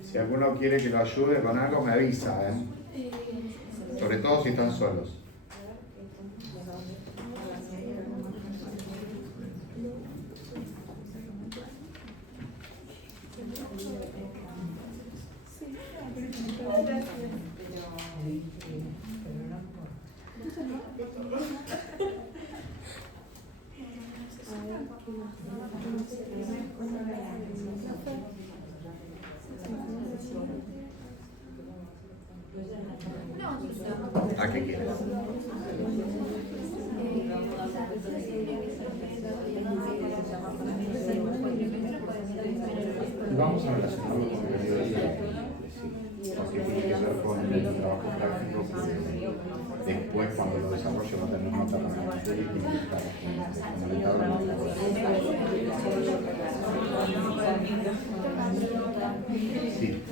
Si alguno quiere que lo ayude con algo, me avisa, ¿eh? Sobre todo si están solos. ¿A qué quieres? Vamos a relacionarlo con el periodismo, porque tiene que ver con el trabajo práctico que después cuando lo desarrolle va a tener nota para la materia y tiene que estar fundamentado en la sí.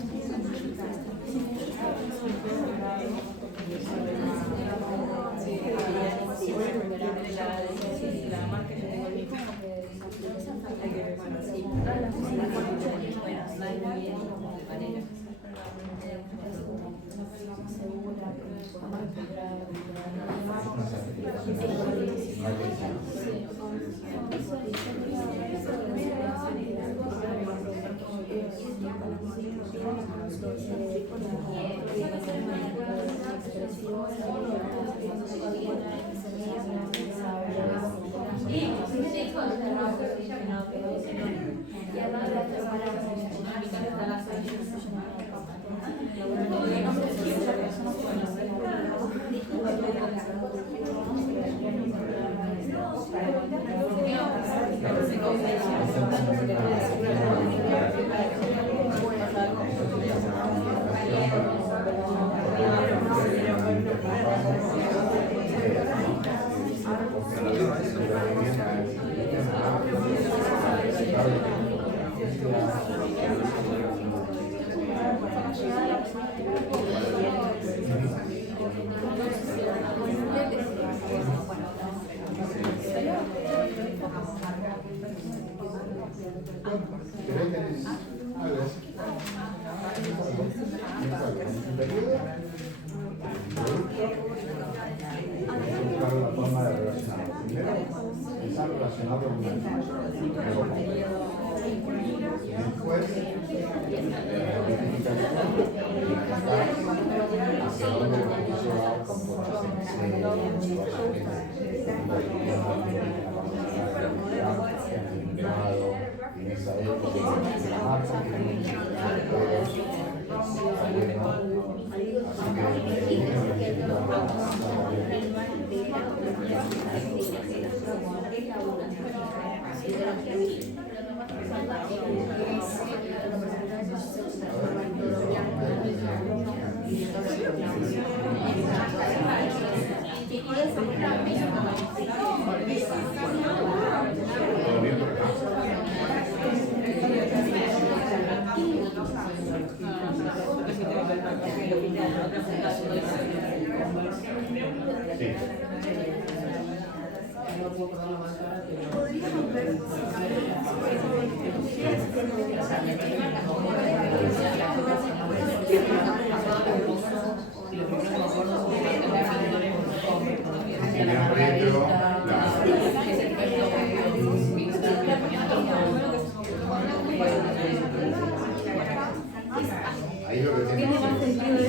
Ahí lo que tiene no lo tenías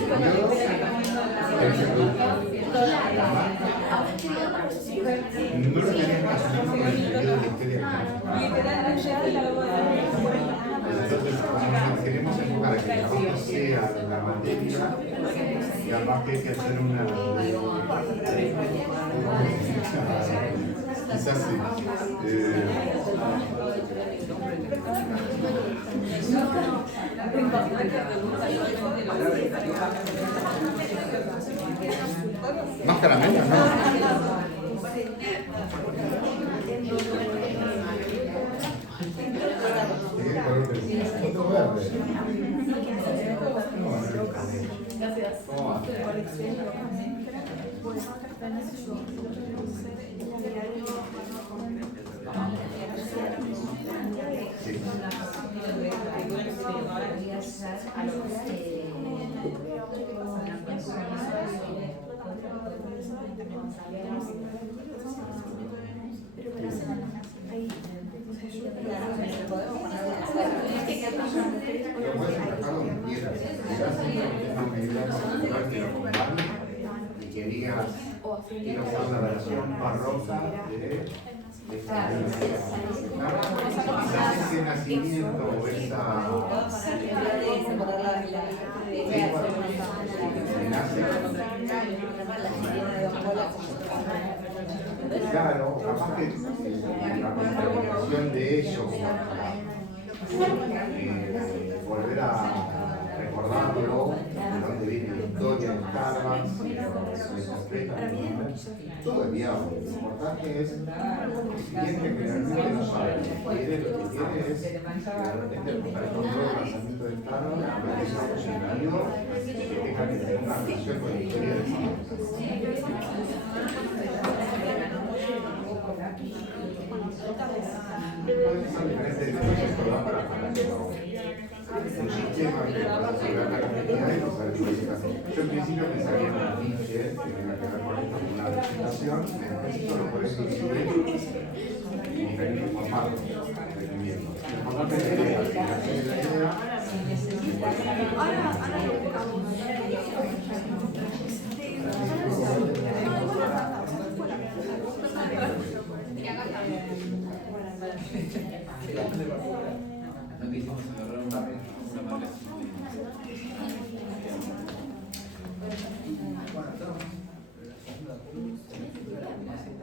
relacionado con el periodo de historia. Entonces, como queremos enfocar a que la base sea la materia, capaz que hay que hacer una. Quizás sí. Más caramelos, ¿no? Y que digas, quiero hacer una versión barroca de esta quizás ese nacimiento o esa claro, capaz que la comunicación de ellos volver a recordarlo, de dónde viene la historia, todo es viable. Lo importante es bien que realmente no sabe lo que quiere es que de repente para el nuevo lanzamiento del Estado, que sea funcionario, que tenga que tener una relación con la historia del Estado. Puede ser diferente de cosas para que no. Un sistema que para asegurar la complejidad y no saber yo en principio pensaría en una Nietzsche que tenga que ver con esto, con una legislación, después eso lo puedes dividir y diferentes formatos de rendimiento. Lo importante es la idea, la idea.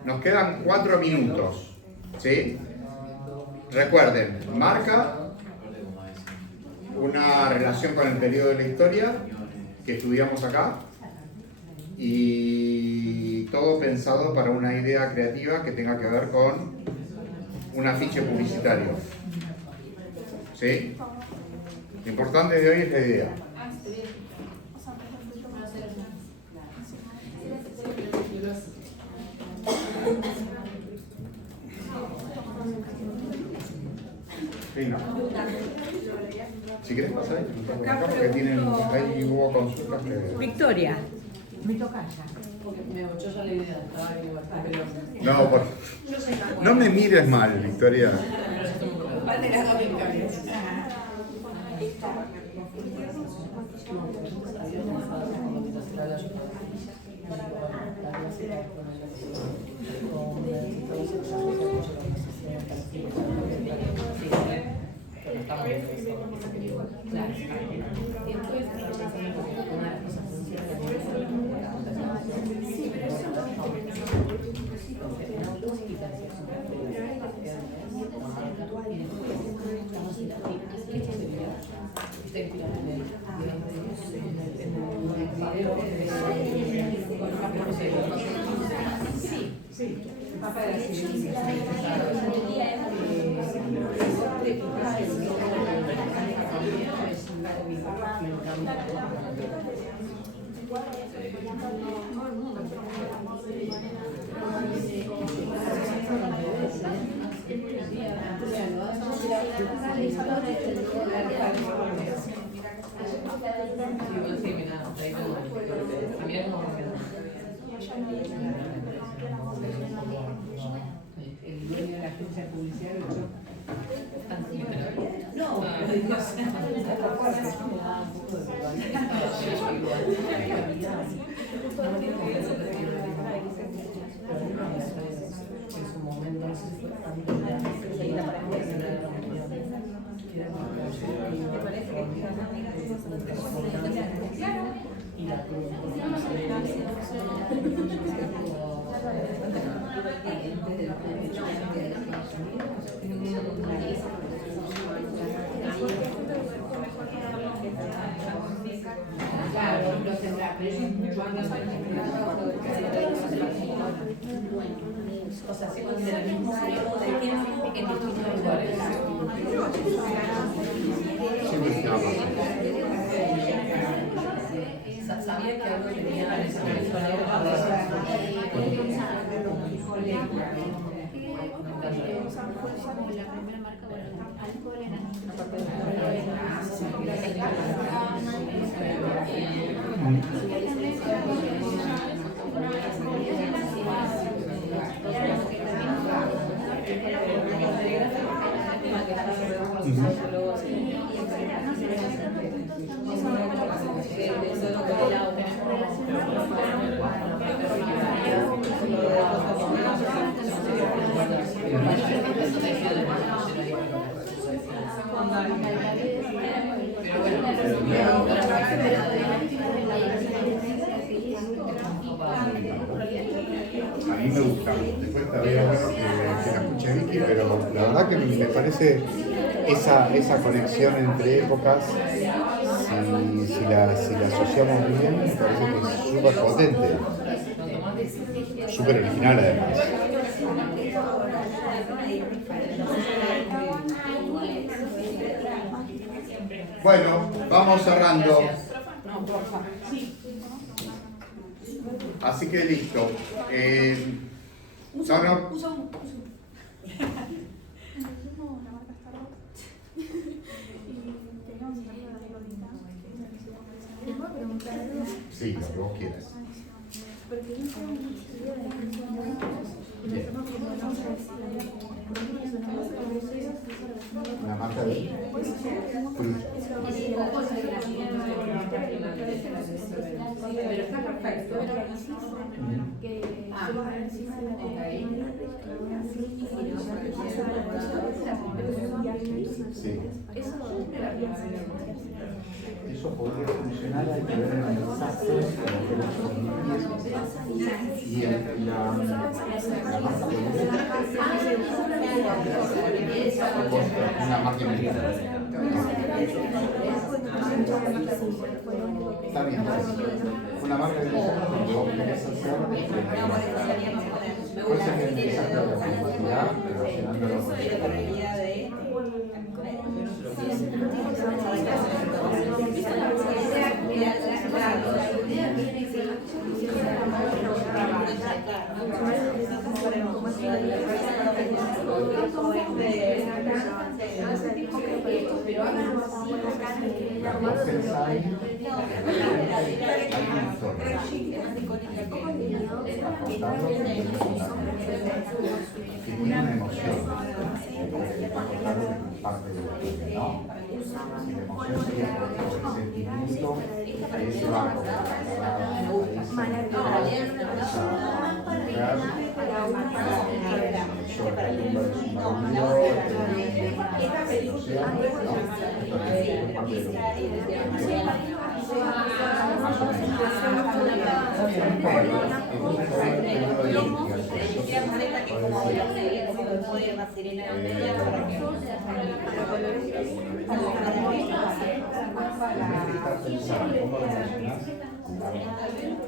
Nos quedan 4 minutos, ¿sí? Recuerden, marca una relación con el periodo de la historia que estudiamos acá y todo pensado para una idea creativa que tenga que ver con un afiche publicitario, ¿sí? Lo importante de hoy es la idea. Fino. Si querés pasar ahí, acá porque ahí hubo consultas que... Victoria, me toca ya. Yo ya la idea, estaba igual, pero... No me mires mal, Victoria. ¿Cuál de las dos Victorias? El dueño de la agencia de publicidad en su momento y la claro, lo tendrá, pero eso es mucho antes. O sea, se considera el mismo periodo de tiempo en distintos lugares. Sabía que algo tenía esa persona. A mí me gusta, después estaría bueno que la escuche Vicky, pero la verdad que me parece esa conexión entre épocas la asociamos bien, me parece que es súper potente, súper original además. Bueno, vamos cerrando. Así que listo. No. Sí, lo que vos quieras. Bien. Una marca de fruta. Pero está perfecto. Sí. Eso podría funcionar al ver el mensaje y la marca una marca americana. Está bien, una marca de nosotros donde vos querés hacer puede ser el mensaje de la publicidad relacionándolo con que tiene una emoción, parte de la vida, ¿no? Si la emoción sería por el sentimiento, ahí se va a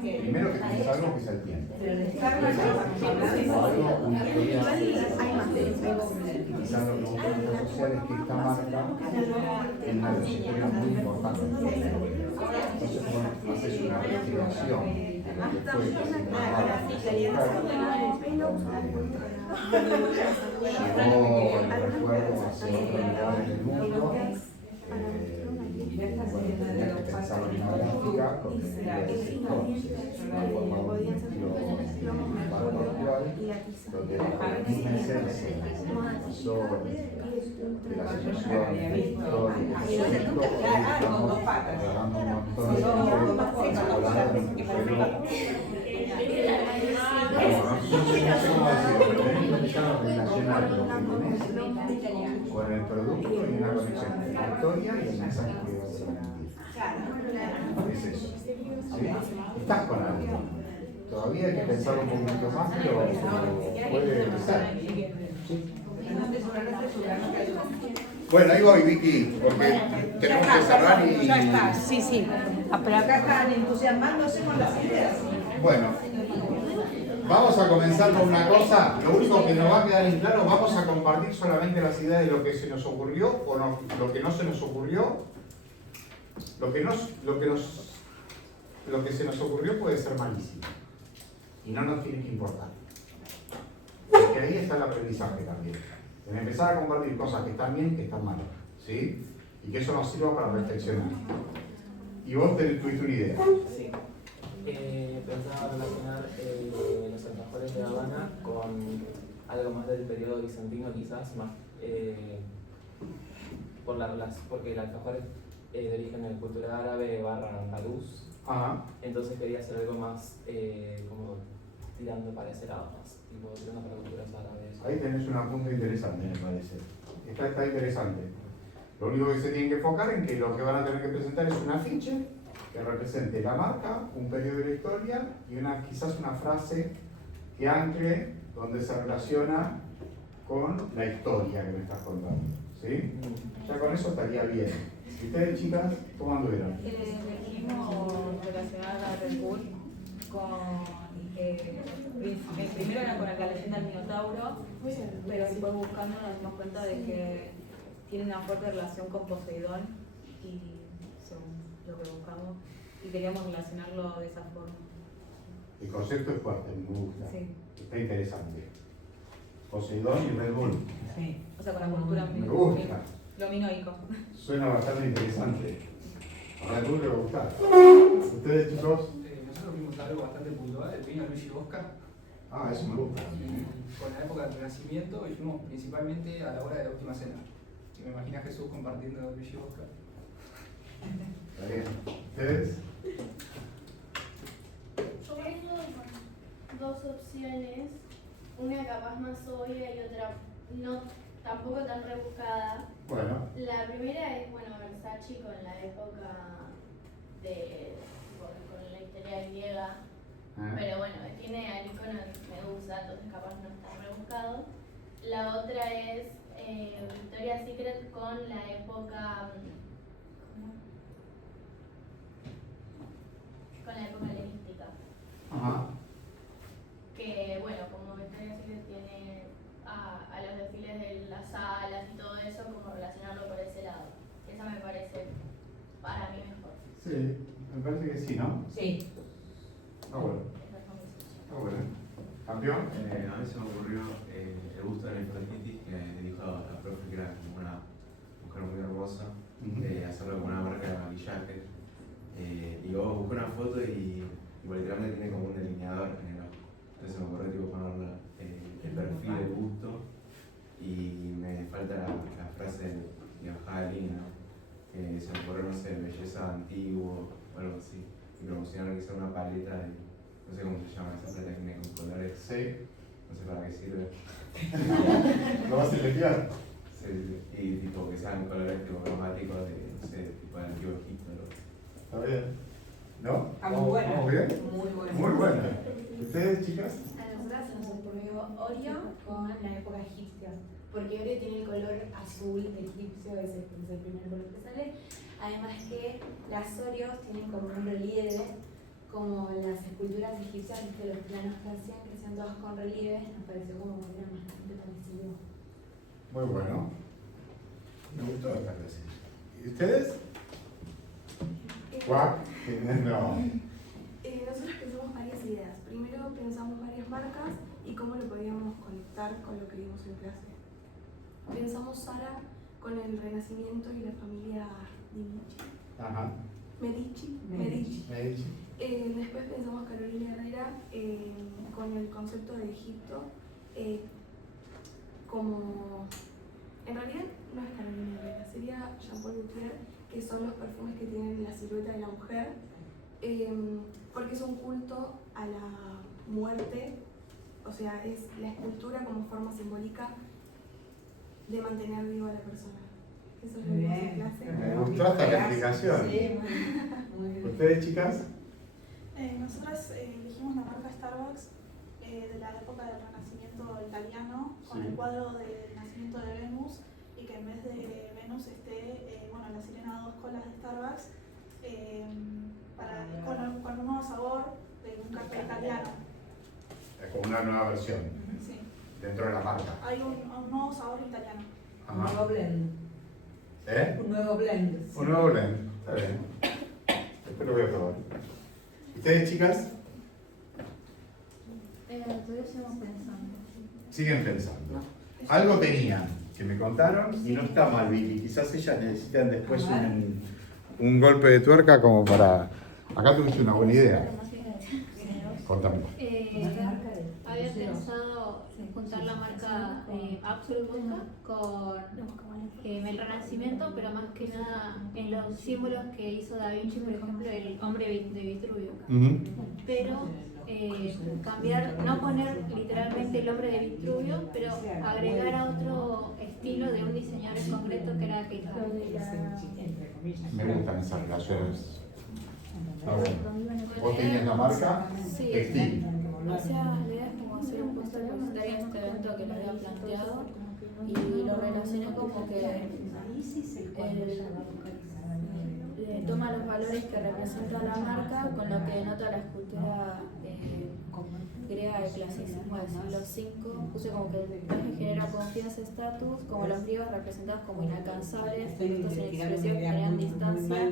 primero que tienes algo que es el tiempo. Quizás lo que vos tenés que asociar es que esta marca es una trayectoria muy importante. Entonces vos haces una reflexión de lo que fue que se trabajaba en esa mujer, llevó el recuerdo hacia otros lugares del mundo. Bueno, tenía que pensar en una gráfica porque tenía que ser entonces una forma de un estilo actual donde la misma esencia de la situación histórica estamos agarrando un montón de extrapolando en un crucero. No sé cómo decirlo, pero tenés que empezar a relacionar lo que tenés con el producto y una conexión entre la historia y el mensaje que vas a transmitir. Es eso. ¿Sí? Estás con algo. Todavía hay que pensar un poquito más, pero puede ser. ¿Sí? Bueno, ahí voy, Vicky, porque tenemos que cerrar y... Ya está, sí. Pero acá están entusiasmándose con las ideas. Bueno, vamos a comenzar con una cosa. Lo único que nos va a quedar en claro, vamos a compartir solamente las ideas de lo que se nos ocurrió o no, lo que no se nos ocurrió. Lo que se nos ocurrió puede ser malísimo y no nos tiene que importar. Porque ahí está el aprendizaje también. En empezar a compartir cosas que están bien y que están mal, ¿sí? Y que eso nos sirva para reflexionar. Y vos tuviste una idea. Sí. Pensaba relacionar los alfajores de La Habana con algo más del periodo bizantino, quizás más porque el alfajor es de origen cultural árabe / andaluz. Ajá. Entonces quería hacer algo más como tirando para ese lado más, tipo tirando para culturas árabes. Ahí tenés un apunte interesante, me parece. Está interesante. Lo único que se tiene que enfocar en que lo que van a tener que presentar es un afiche que represente la marca, un periodo de la historia y quizás una frase que ancle donde se relaciona con la historia que me estás contando. ¿Sí? Ya con eso estaría bien. ¿Y ustedes, chicas, cómo anduvieron? Elegimos relacionar a Red Bull con. El primero era con la leyenda del Minotauro, pero después buscando nos dimos cuenta de que tiene una fuerte relación con Poseidón y según lo que buscamos, y queríamos relacionarlo de esa forma. El concepto es fuerte, me gusta. Sí. Está interesante. Poseidón y Red Bull. Sí. O sea, con la cultura Me gusta. lo minoico. Suena bastante interesante. A Red Bull le va a gustar. ¿Ustedes, chicos? Nosotros vimos algo bastante puntual, el vino Luigi Bosca, Ah, eso me gusta. con la época del Renacimiento, y fuimos principalmente a la hora de la última cena. Y me imagino a Jesús compartiendo Luigi Bosca. Está bien. ¿Ustedes? Yo vengo con dos opciones, una capaz más obvia y otra no tampoco tan rebuscada. Bueno. La primera es, bueno, Versace con la época de, con la historia griega, pero bueno, tiene al icono de Medusa, entonces capaz no está rebuscado. La otra es Victoria's Secret con la época, con la época helenística. Ajá. Que bueno, como Victoria's Secret tiene a los desfiles de las salas y todo eso, como relacionarlo por ese lado. Esa me parece para mí mejor. Sí, me parece que sí, ¿no? Sí. Está bueno. Esa es mi solución. Está bueno. ¿Campeón? A mí se me ocurrió el gusto de la Nefertiti, que dijo la profe que era como una mujer muy hermosa, hacerlo como una marca de maquillaje. Y yo busqué una foto y literalmente tiene como un delineador en el ojo. Entonces se me ocurrió tipo ponerle el perfil del busto y me falta la frase de bajada de línea, ¿no? Que se me ocurrió, no sé, belleza antiguo o algo así. Y promocionar que sea una paleta de, no sé cómo se llama esa paleta que viene con colores. Sí. No sé para qué sirve. ¿Lo vas a limpiar? Sí, sí. Y tipo que sean colores tipo cromáticos de, no sé, tipo del antiguo Egipto. Está bien. ¿No? Está muy buena. ¿Vamos bien? Muy buena. Muy buena. ¿Ustedes, chicas? A nosotras se nos ocurrió Oreo con la época egipcia, porque Oreo tiene el color azul egipcio, es el primer color que sale. Además que las Oreos tienen como un relieve, como las esculturas egipcias, que los planos que hacían todas con relieves, nos pareció como que era bastante parecido. Muy bueno. Me gustó esta clase. ¿Y ustedes? ¿Cuál? No. Nosotros pensamos varias ideas. Primero pensamos varias marcas y cómo lo podíamos conectar con lo que vimos en clase. Pensamos Sara con el Renacimiento y la familia Ajá. Medici. Medici. Después pensamos Carolina Herrera con el concepto de Egipto como... En realidad no es Carolina Herrera, sería Jean-Paul Gaultier, que son los perfumes que tienen la silueta de la mujer, porque es un culto a la muerte, o sea, es la escultura como forma simbólica de mantener viva a la persona. Eso es lo que vimos en clase. Me gustó hasta la explicación. Sí, muy bien. ¿Ustedes, chicas? Nosotras elegimos la marca Starbucks de la época del Renacimiento italiano, con el cuadro del nacimiento de Venus, y que en vez de Venus esté la sirena a dos colas de Starbucks, con un nuevo sabor de un café italiano. Es como una nueva versión Sí. dentro de la marca. Hay un nuevo sabor italiano. Un nuevo blend. ¿Eh? Un nuevo blend. Sí. Un nuevo blend. Está bien. Después lo voy a probar. ¿Ustedes, chicas? Todavía seguimos pensando. Siguen pensando. Algo tenían que me contaron y no está mal, Vicky. Quizás ellas necesitan después un golpe de tuerca como para... Acá tuviste una buena idea. Contame. Había pensado juntar la marca Absolute Vodka con el Renacimiento, pero más que nada en los símbolos que hizo Da Vinci, por ejemplo, el hombre de Vitruvio. Pero cambiar, no poner literalmente el hombre de Vitruvio, pero agregar a otro estilo de un diseñador en concreto que era Kate Haring. Me gustan esas relaciones. Ah, bueno. ¿Vos tenías la marca? Sí, Textil. o sea, la idea es como hacer un póster publicitario en este evento que lo había planteado y lo relacioné como que toma los valores que representa la marca con lo que denota la escultura griega del clasicismo del siglo V. Puse como que el traje genera confianza y estatus, como los griegos representados como inalcanzables, estos inexpresivos que crean distancia,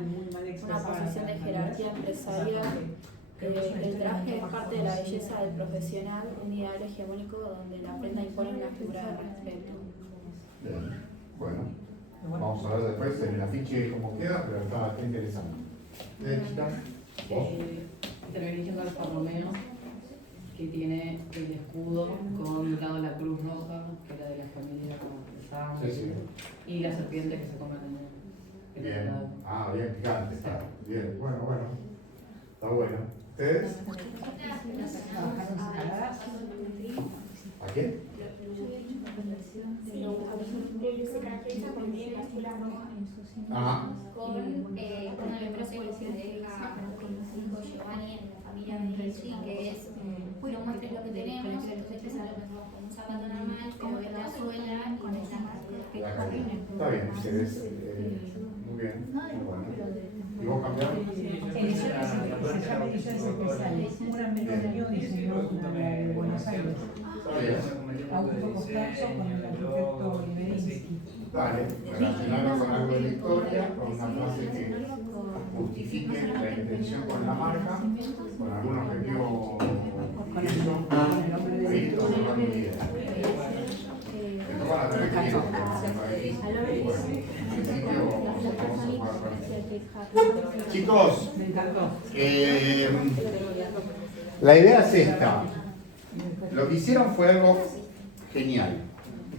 una posición de jerarquía empresarial. El traje es parte de la belleza del profesional, un ideal hegemónico donde la prenda impone una figura de respeto. Bien. Bueno, vamos a ver después en el afiche cómo queda, pero está interesante. ¿Chicas? ¿Vos? También eligiendo Alfa Romeo, que tiene el escudo con un lado la cruz roja, que era de la familia de sangre, Sí, sí. y la serpiente que se come en el Bien. lado. Ah, bien, picante, está. Bien, bueno. Está bueno. ¿Ustedes? ¿A qué? Se caracteriza por tener la escuela roja Ajá. con uno de los procesos que deja Francisco Giovanni en la familia Medici, que es bueno, muestres lo que tenemos, entonces algo como un zapato normal, pero en la suela con el Está bien, ustedes. Muy bien. Bueno. ¿Y vos cambiaron? Ediciones especiales. Un amigo diseñó una de Buenos Aires. Augusto Costanzo con el arquitecto Iberinsky. Dale, relacionarlo con algo de la historia, con una frase que justifique la intención con la marca, con algún objetivo visto con la idea. Después van a tener que ir chicos, la idea es esta. Lo que hicieron fue algo genial.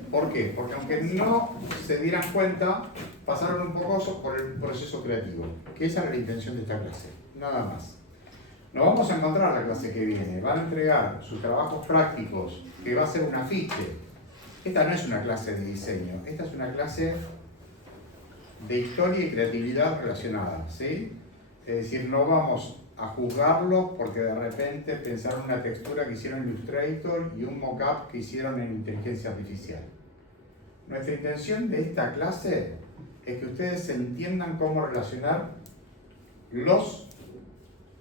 ¿Por qué? Porque aunque no se dieran cuenta, pasaron un poco por el proceso creativo, que esa era la intención de esta clase, nada más. Nos vamos a encontrar la clase que viene, van a entregar sus trabajos prácticos, que va a ser un afiche. Esta no es una clase de diseño, esta es una clase de historia y creatividad relacionada, ¿sí? Es decir, no vamos a juzgarlos porque de repente pensaron una textura que hicieron en Illustrator y un mock-up que hicieron en inteligencia artificial. Nuestra intención de esta clase es que ustedes entiendan cómo relacionar los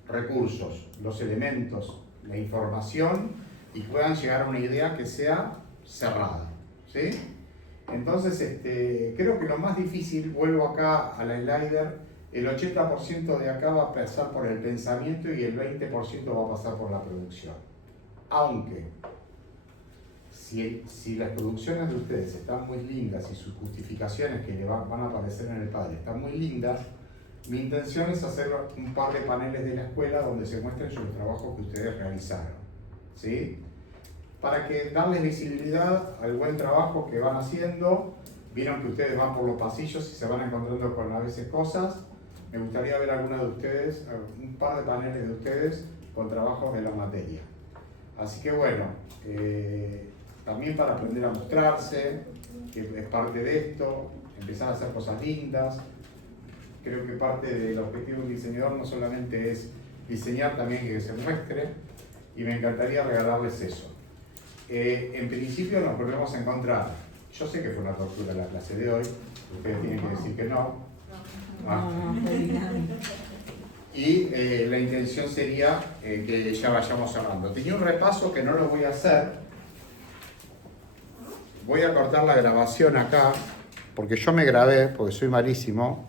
recursos, los elementos, la información y puedan llegar a una idea que sea cerrada, ¿sí? Entonces, creo que lo más difícil, vuelvo acá a la slider, el 80% de acá va a pasar por el pensamiento y el 20% va a pasar por la producción. Aunque, si las producciones de ustedes están muy lindas y sus justificaciones que le van a aparecer en el padre están muy lindas, mi intención es hacer un par de paneles de la escuela donde se muestren los trabajos que ustedes realizaron, ¿sí? Para que darles visibilidad al buen trabajo que van haciendo. Vieron que ustedes van por los pasillos y se van encontrando con a veces cosas. Me gustaría ver alguna de ustedes, un par de paneles de ustedes con trabajos de la materia. Así que bueno, también para aprender a mostrarse, que es parte de esto, empezar a hacer cosas lindas. Creo que parte del objetivo de un diseñador no solamente es diseñar, también que se muestre, y me encantaría regalarles eso. En principio nos volvemos a encontrar. Yo sé que fue una tortura la clase de hoy, ustedes tienen que decir que no. Y la intención sería que ya vayamos cerrando. Tenía un repaso que no lo voy a hacer. Voy a cortar la grabación acá, porque yo me grabé, porque soy malísimo.